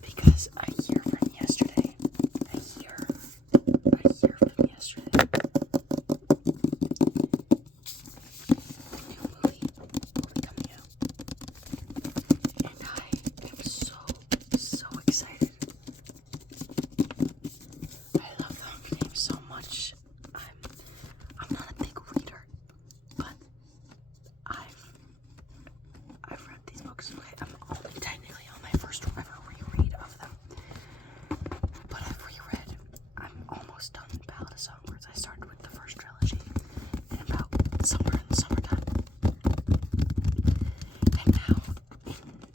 Because a year from yesterday, a year from yesterday, the new movie will be coming out. And I am so excited. I love the Hunger Games so much. I'm not a big reader, but I've read these books. Okay, I'm only technically on my first ever reread of them, but I've reread. I'm almost done with Ballad of Songbirds. I started with the first trilogy in about somewhere in the summertime, and now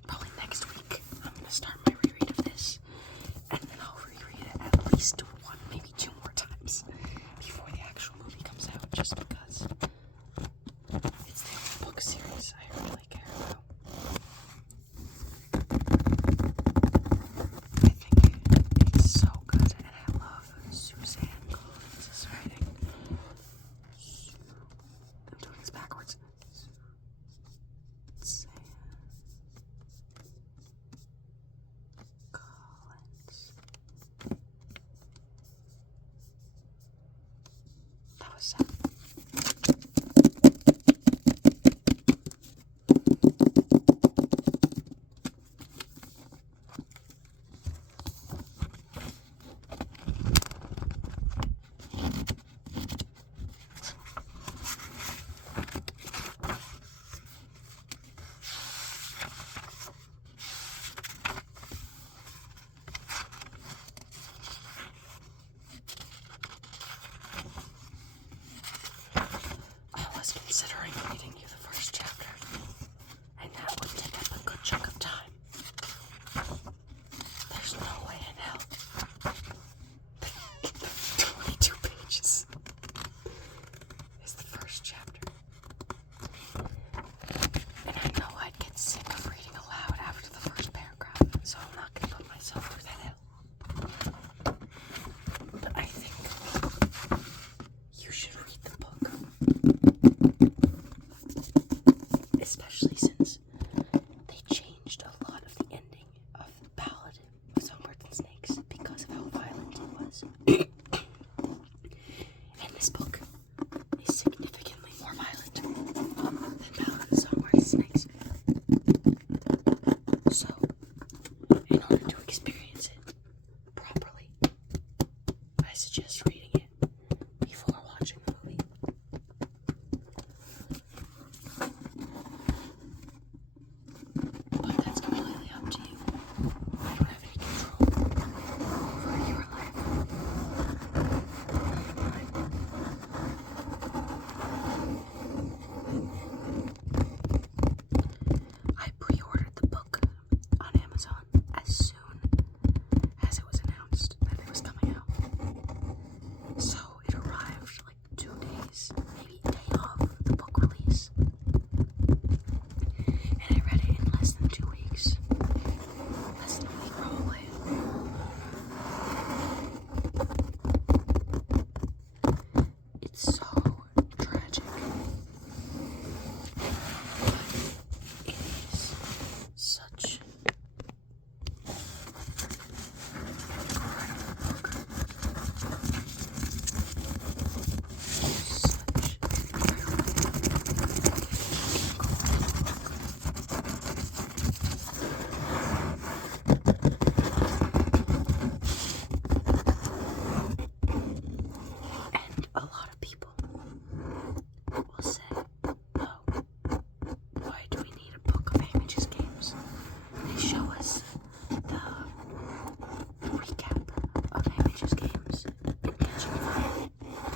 probably next week I'm gonna start my reread of this, and then I'll reread it at least one, maybe two more times before the actual movie comes out, just because it's the only book series I really care about. I think it's so good, and I love Suzanne Collins' writing. I'm doing this backwards. Suzanne Collins. That was sad. I was considering reading you the first chapter, and that would take up a good chunk of time. There's no way in hell. 22 pages is the first chapter. And I know I'd get sick of reading aloud after the first paragraph, so I'm not going to put myself through that hell. But I think you should read the book. Especially since they changed a lot of the ending of the Ballad of Songbirds and Snakes because of how violent it was. And this book is significantly more violent than Ballad of Songbirds and Snakes. So, in order to experience it properly, I suggest reading it before watching the movie. But that's completely up to you. I don't have any control over your life. I pre-ordered the book on Amazon as soon as it was announced that it was coming out. So it arrived like 2 days, maybe a day of the book release. And I read it in less than 2 weeks. Less than a week, probably. It's so tragic. But it is such an incredible book. And a lot of people will say, oh, why do we need a book of Hamich's Games? They show us the recap of Hamich's Games and Catching Fire,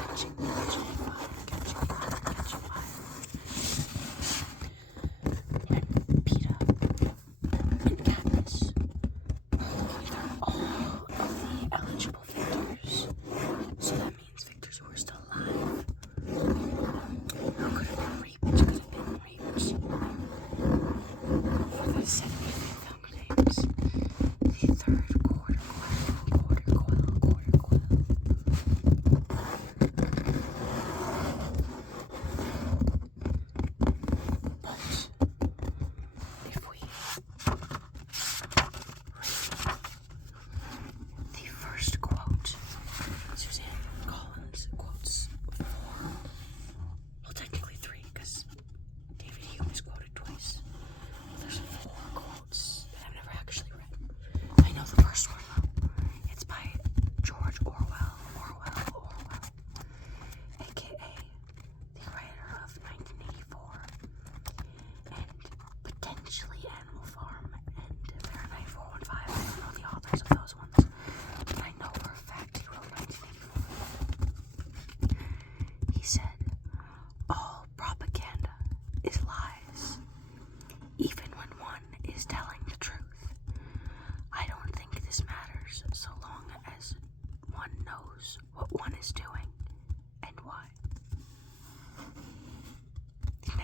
Catching Fire. And Peeta and Katniss are all of the eligible victors. So that means victors who are still alive.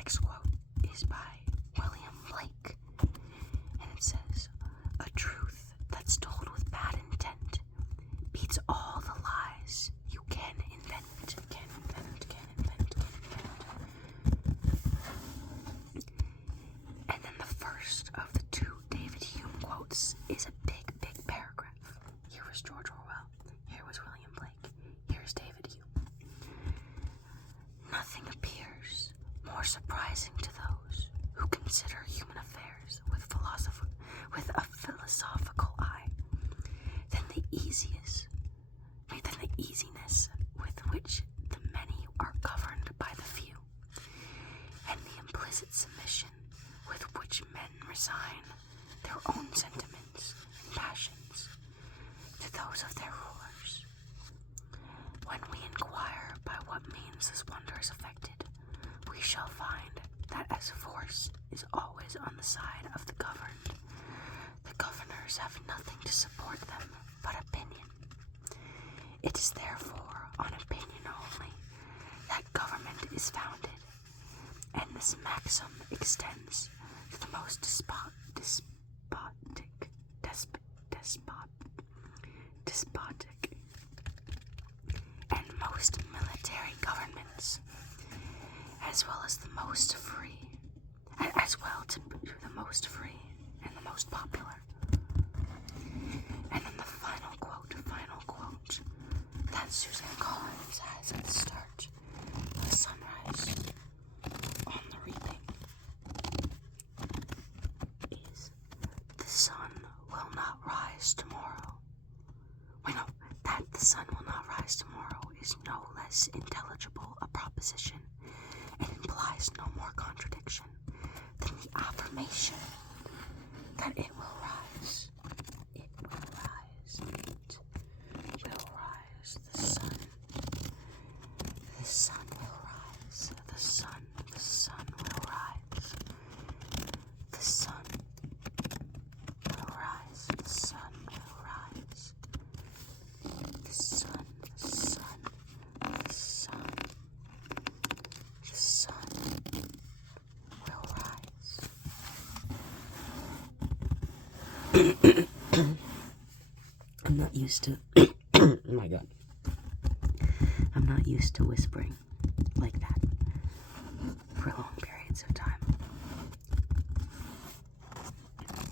next quote is by William Blake, and it says, "A truth that's told with bad intent beats all the lies you can invent." And then the first of the two David Hume quotes is a big paragraph. Here was George Orwell. Here was William Blake. Here's David Hume. "Nothing appears more surprising to those who consider human affairs with a philosophical eye than the easiness with which the many are governed by the few, and the implicit submission with which men resign their own sentiments and passions to those of their rulers. When we inquire by what means this wonder is effected, we shall find that as force is always on the side of the governed, the governors have nothing to support them but opinion. It is therefore on opinion only that government is founded, and this maxim extends to the most despotic and most military governments, as well as the most free, to the most free and the most popular." And then the final quote that Suzanne Collins has at the start of Sunrise on the Reaping is, "The sun will not rise tomorrow." That the sun will not rise tomorrow is no less intelligible a proposition and implies no more contradiction than the affirmation that it will rise. It will rise. It will rise. The sun will rise. The sun will rise. The sun will rise. The sun will rise. The sun will rise. I'm not used to oh my god. I'm not used to whispering like that for long periods of time.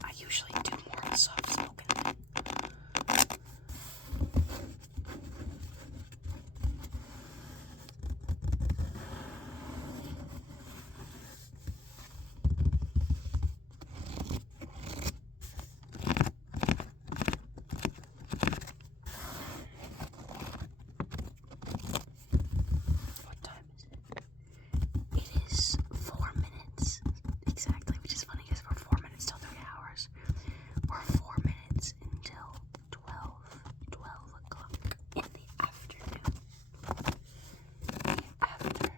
I usually do more of a soft spoken thing. What time is it? It is 4 minutes exactly, which is funny because we're 4 minutes till 3 hours. We're 4 minutes until 12 o'clock in the afternoon. Afternoon.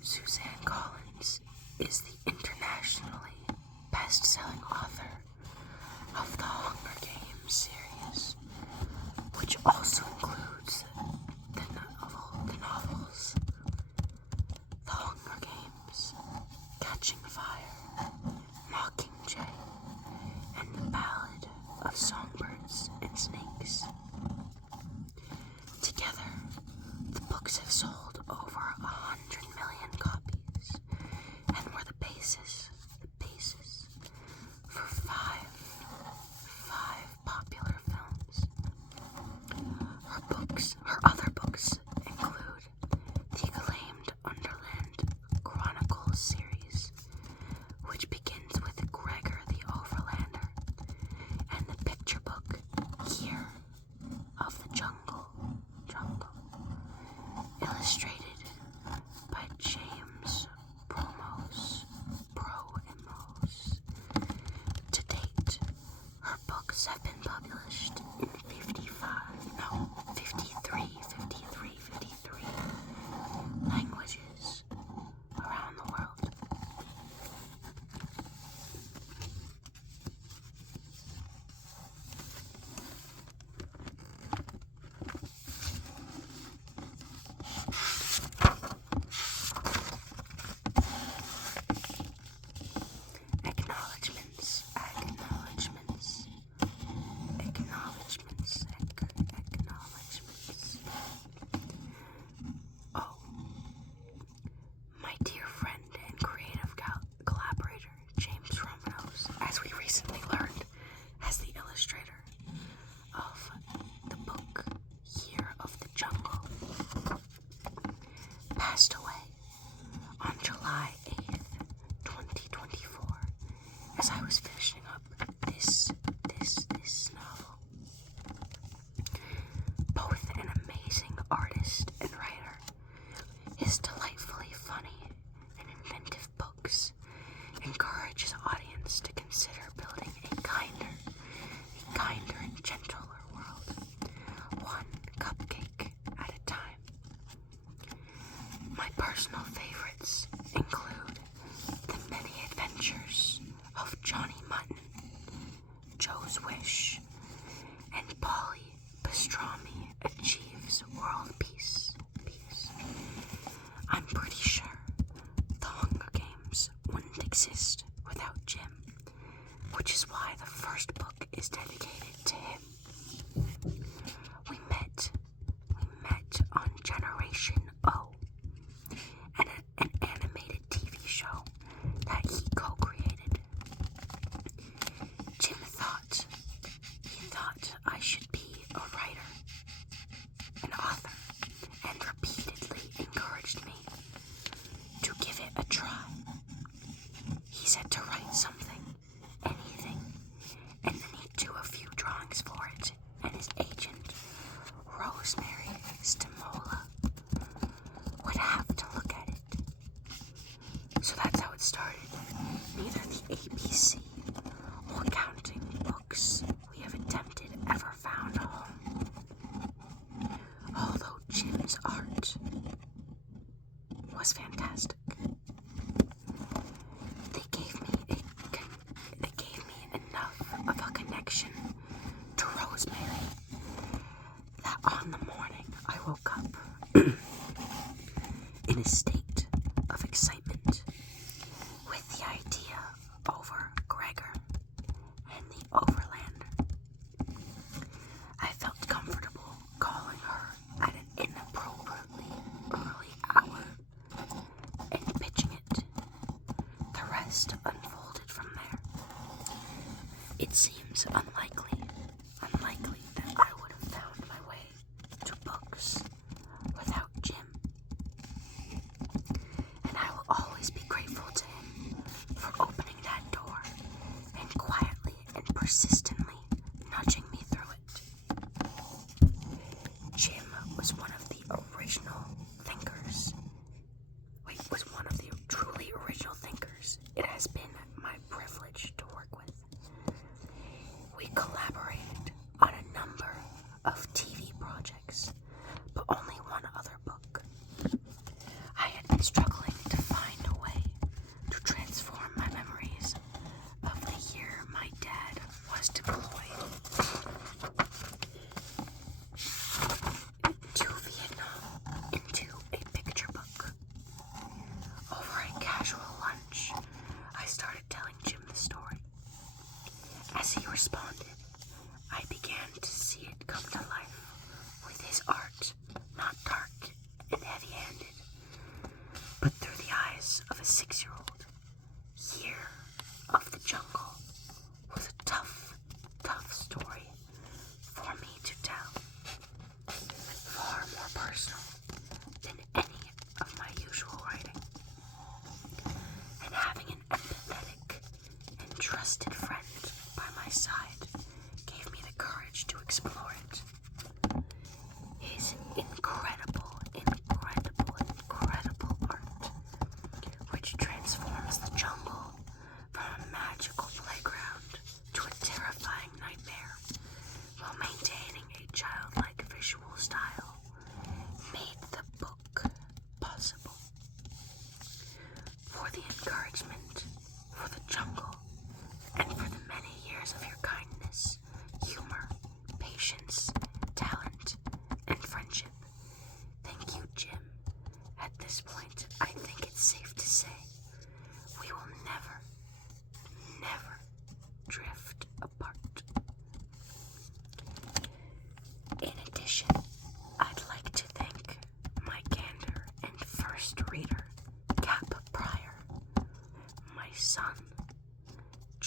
Suzanne Collins is the internationally best-selling author of the Hunger Games series, which also includes the novels The Hunger Games, Catching Fire, Mockingjay, and The Ballad of Songbirds and Snakes. Together, the books have sold over 100 million copies and were the basis books have been published in 53 languages around the world. Acknowledgements. Oh, my dear friend and creative collaborator, James Romanos, as we recently learned, as the illustrator of the book Year of the Jungle, passed away on July 8th, 2024, as I was finishing up this novel. Both an amazing artist and writer, his delightfully funny and inventive books encourage his audience to consider building a kinder and gentler world, one cupcake at a time. My personal favorites include The Many Adventures of Johnny Mutton, Joe's Wish, and Polly Pastrami Achieves World Peace. I'm pretty sure The Hunger Games wouldn't exist without Jim, which is why the first book is dedicated to him. We met on Generation O, an animated TV show that he co-created. Jim thought I should be a writer, an author, and repeatedly encouraged me to give it a try. He said to write something, anything, and then he'd do a few drawings for it, and his agent, Rosemary Stimola, would have to look at it. So that's how it started. Neither the ABC or counting books we have attempted ever found a home. Although Jim's art was fantastic. They gave me enough of a connection to Rosemary that on the morning I woke up in a state of excitement with the idea over Gregor and the Overlander. I felt comfortable calling her at an inappropriately early hour and pitching it. The rest unfolded from there. It seems unlikely that I would have found my way to books without Jim. And I will always be grateful to him for opening that door and quietly and persistently nudging me through it. Jim was one of the truly original thinkers it has been my privilege to work with. We collaborated on a number of TV projects, but only one other book. I had been struggling to find a way to transform my memories of the year my dad was deployed to Vietnam into a picture book. Over a casual lunch, I started telling Jim the story. As he responded, I began to see it come to life with his art, not dark and heavy-handed, but through the eyes of a 6-year-old. Year of the Jungle was a tough story for me to tell. Far more personal than any of my usual writing. And having an empathetic and trusted friend by my side gave me the courage to explore it. His incredible art, which transforms the jungle from a magical playground to a terrifying nightmare,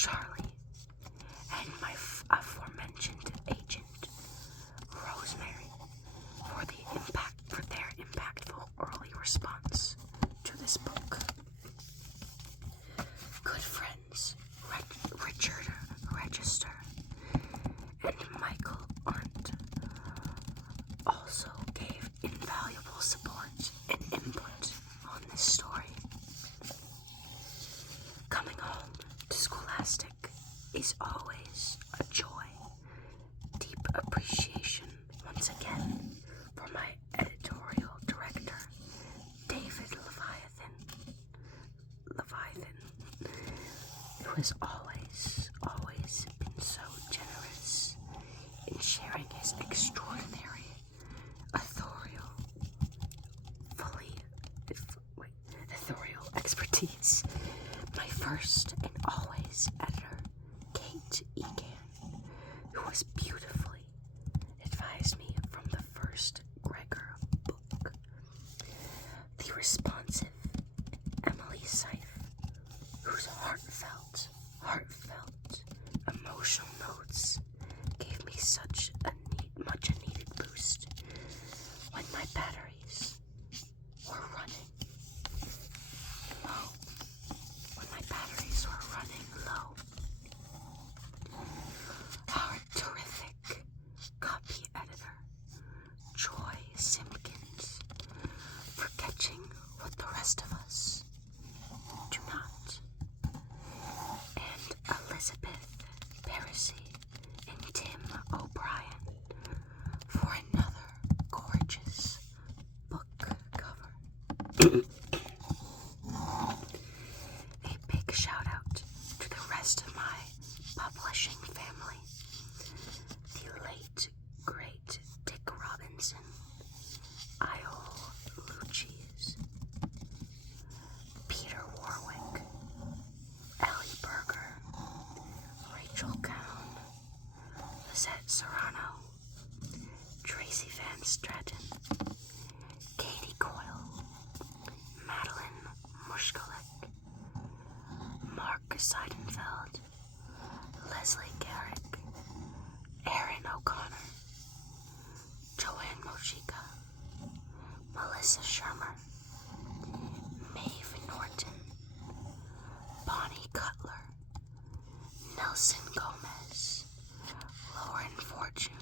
Charlie, and my aforementioned agent, Rosemary, for their impactful early response to this book. Good friends, Richard Register and Michael Arndt also gave invaluable support and input on this story. Coming home to Scholastic is always a joy. Deep appreciation once again for my editorial director, David Leviathan, who has always been so generous in sharing his extraordinary authorial expertise. My first and always editor, Kate Egan, who was beautifully advised me from the first Gregor book. The responsive Emily Seif, whose heartfelt, emotional notes gave me such a much needed boost when my batteries were running low. Our terrific copy editor, Joy Simpkins, for catching what the rest of us do not, and Elizabeth Parisi and Tim O'Brien for another gorgeous book cover. A big shout out to the rest of my publishing family. The late, great Dick Robinson, Iole Lucies, Peter Warwick, Ellie Berger, Rachel Cowan, Lisette Serrano, Tracy Van Stratton, Katie Coyle, Madeline Mushkolek, Mark Seidenfeld, Leslie Garrick, Erin O'Connor, Joanne Mojica, Melissa Shermer, Maeve Norton, Bonnie Cutler, Nelson Gomez, Lauren Fortune,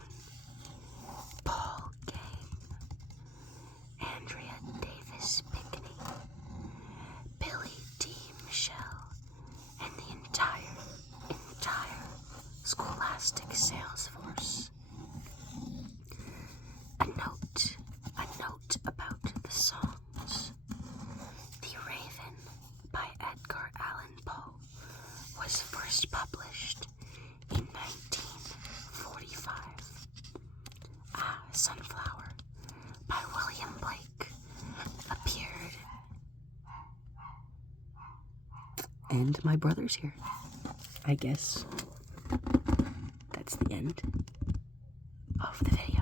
Paul Gang, Andrea Davis Pickney, Billy D. Michelle, and the entire Scholastic sales force. A note about the songs. The Raven by Edgar Allan Poe was first published in 1945. Sunflower by William Blake appeared. And my brother's here. I guess that's the end of the video.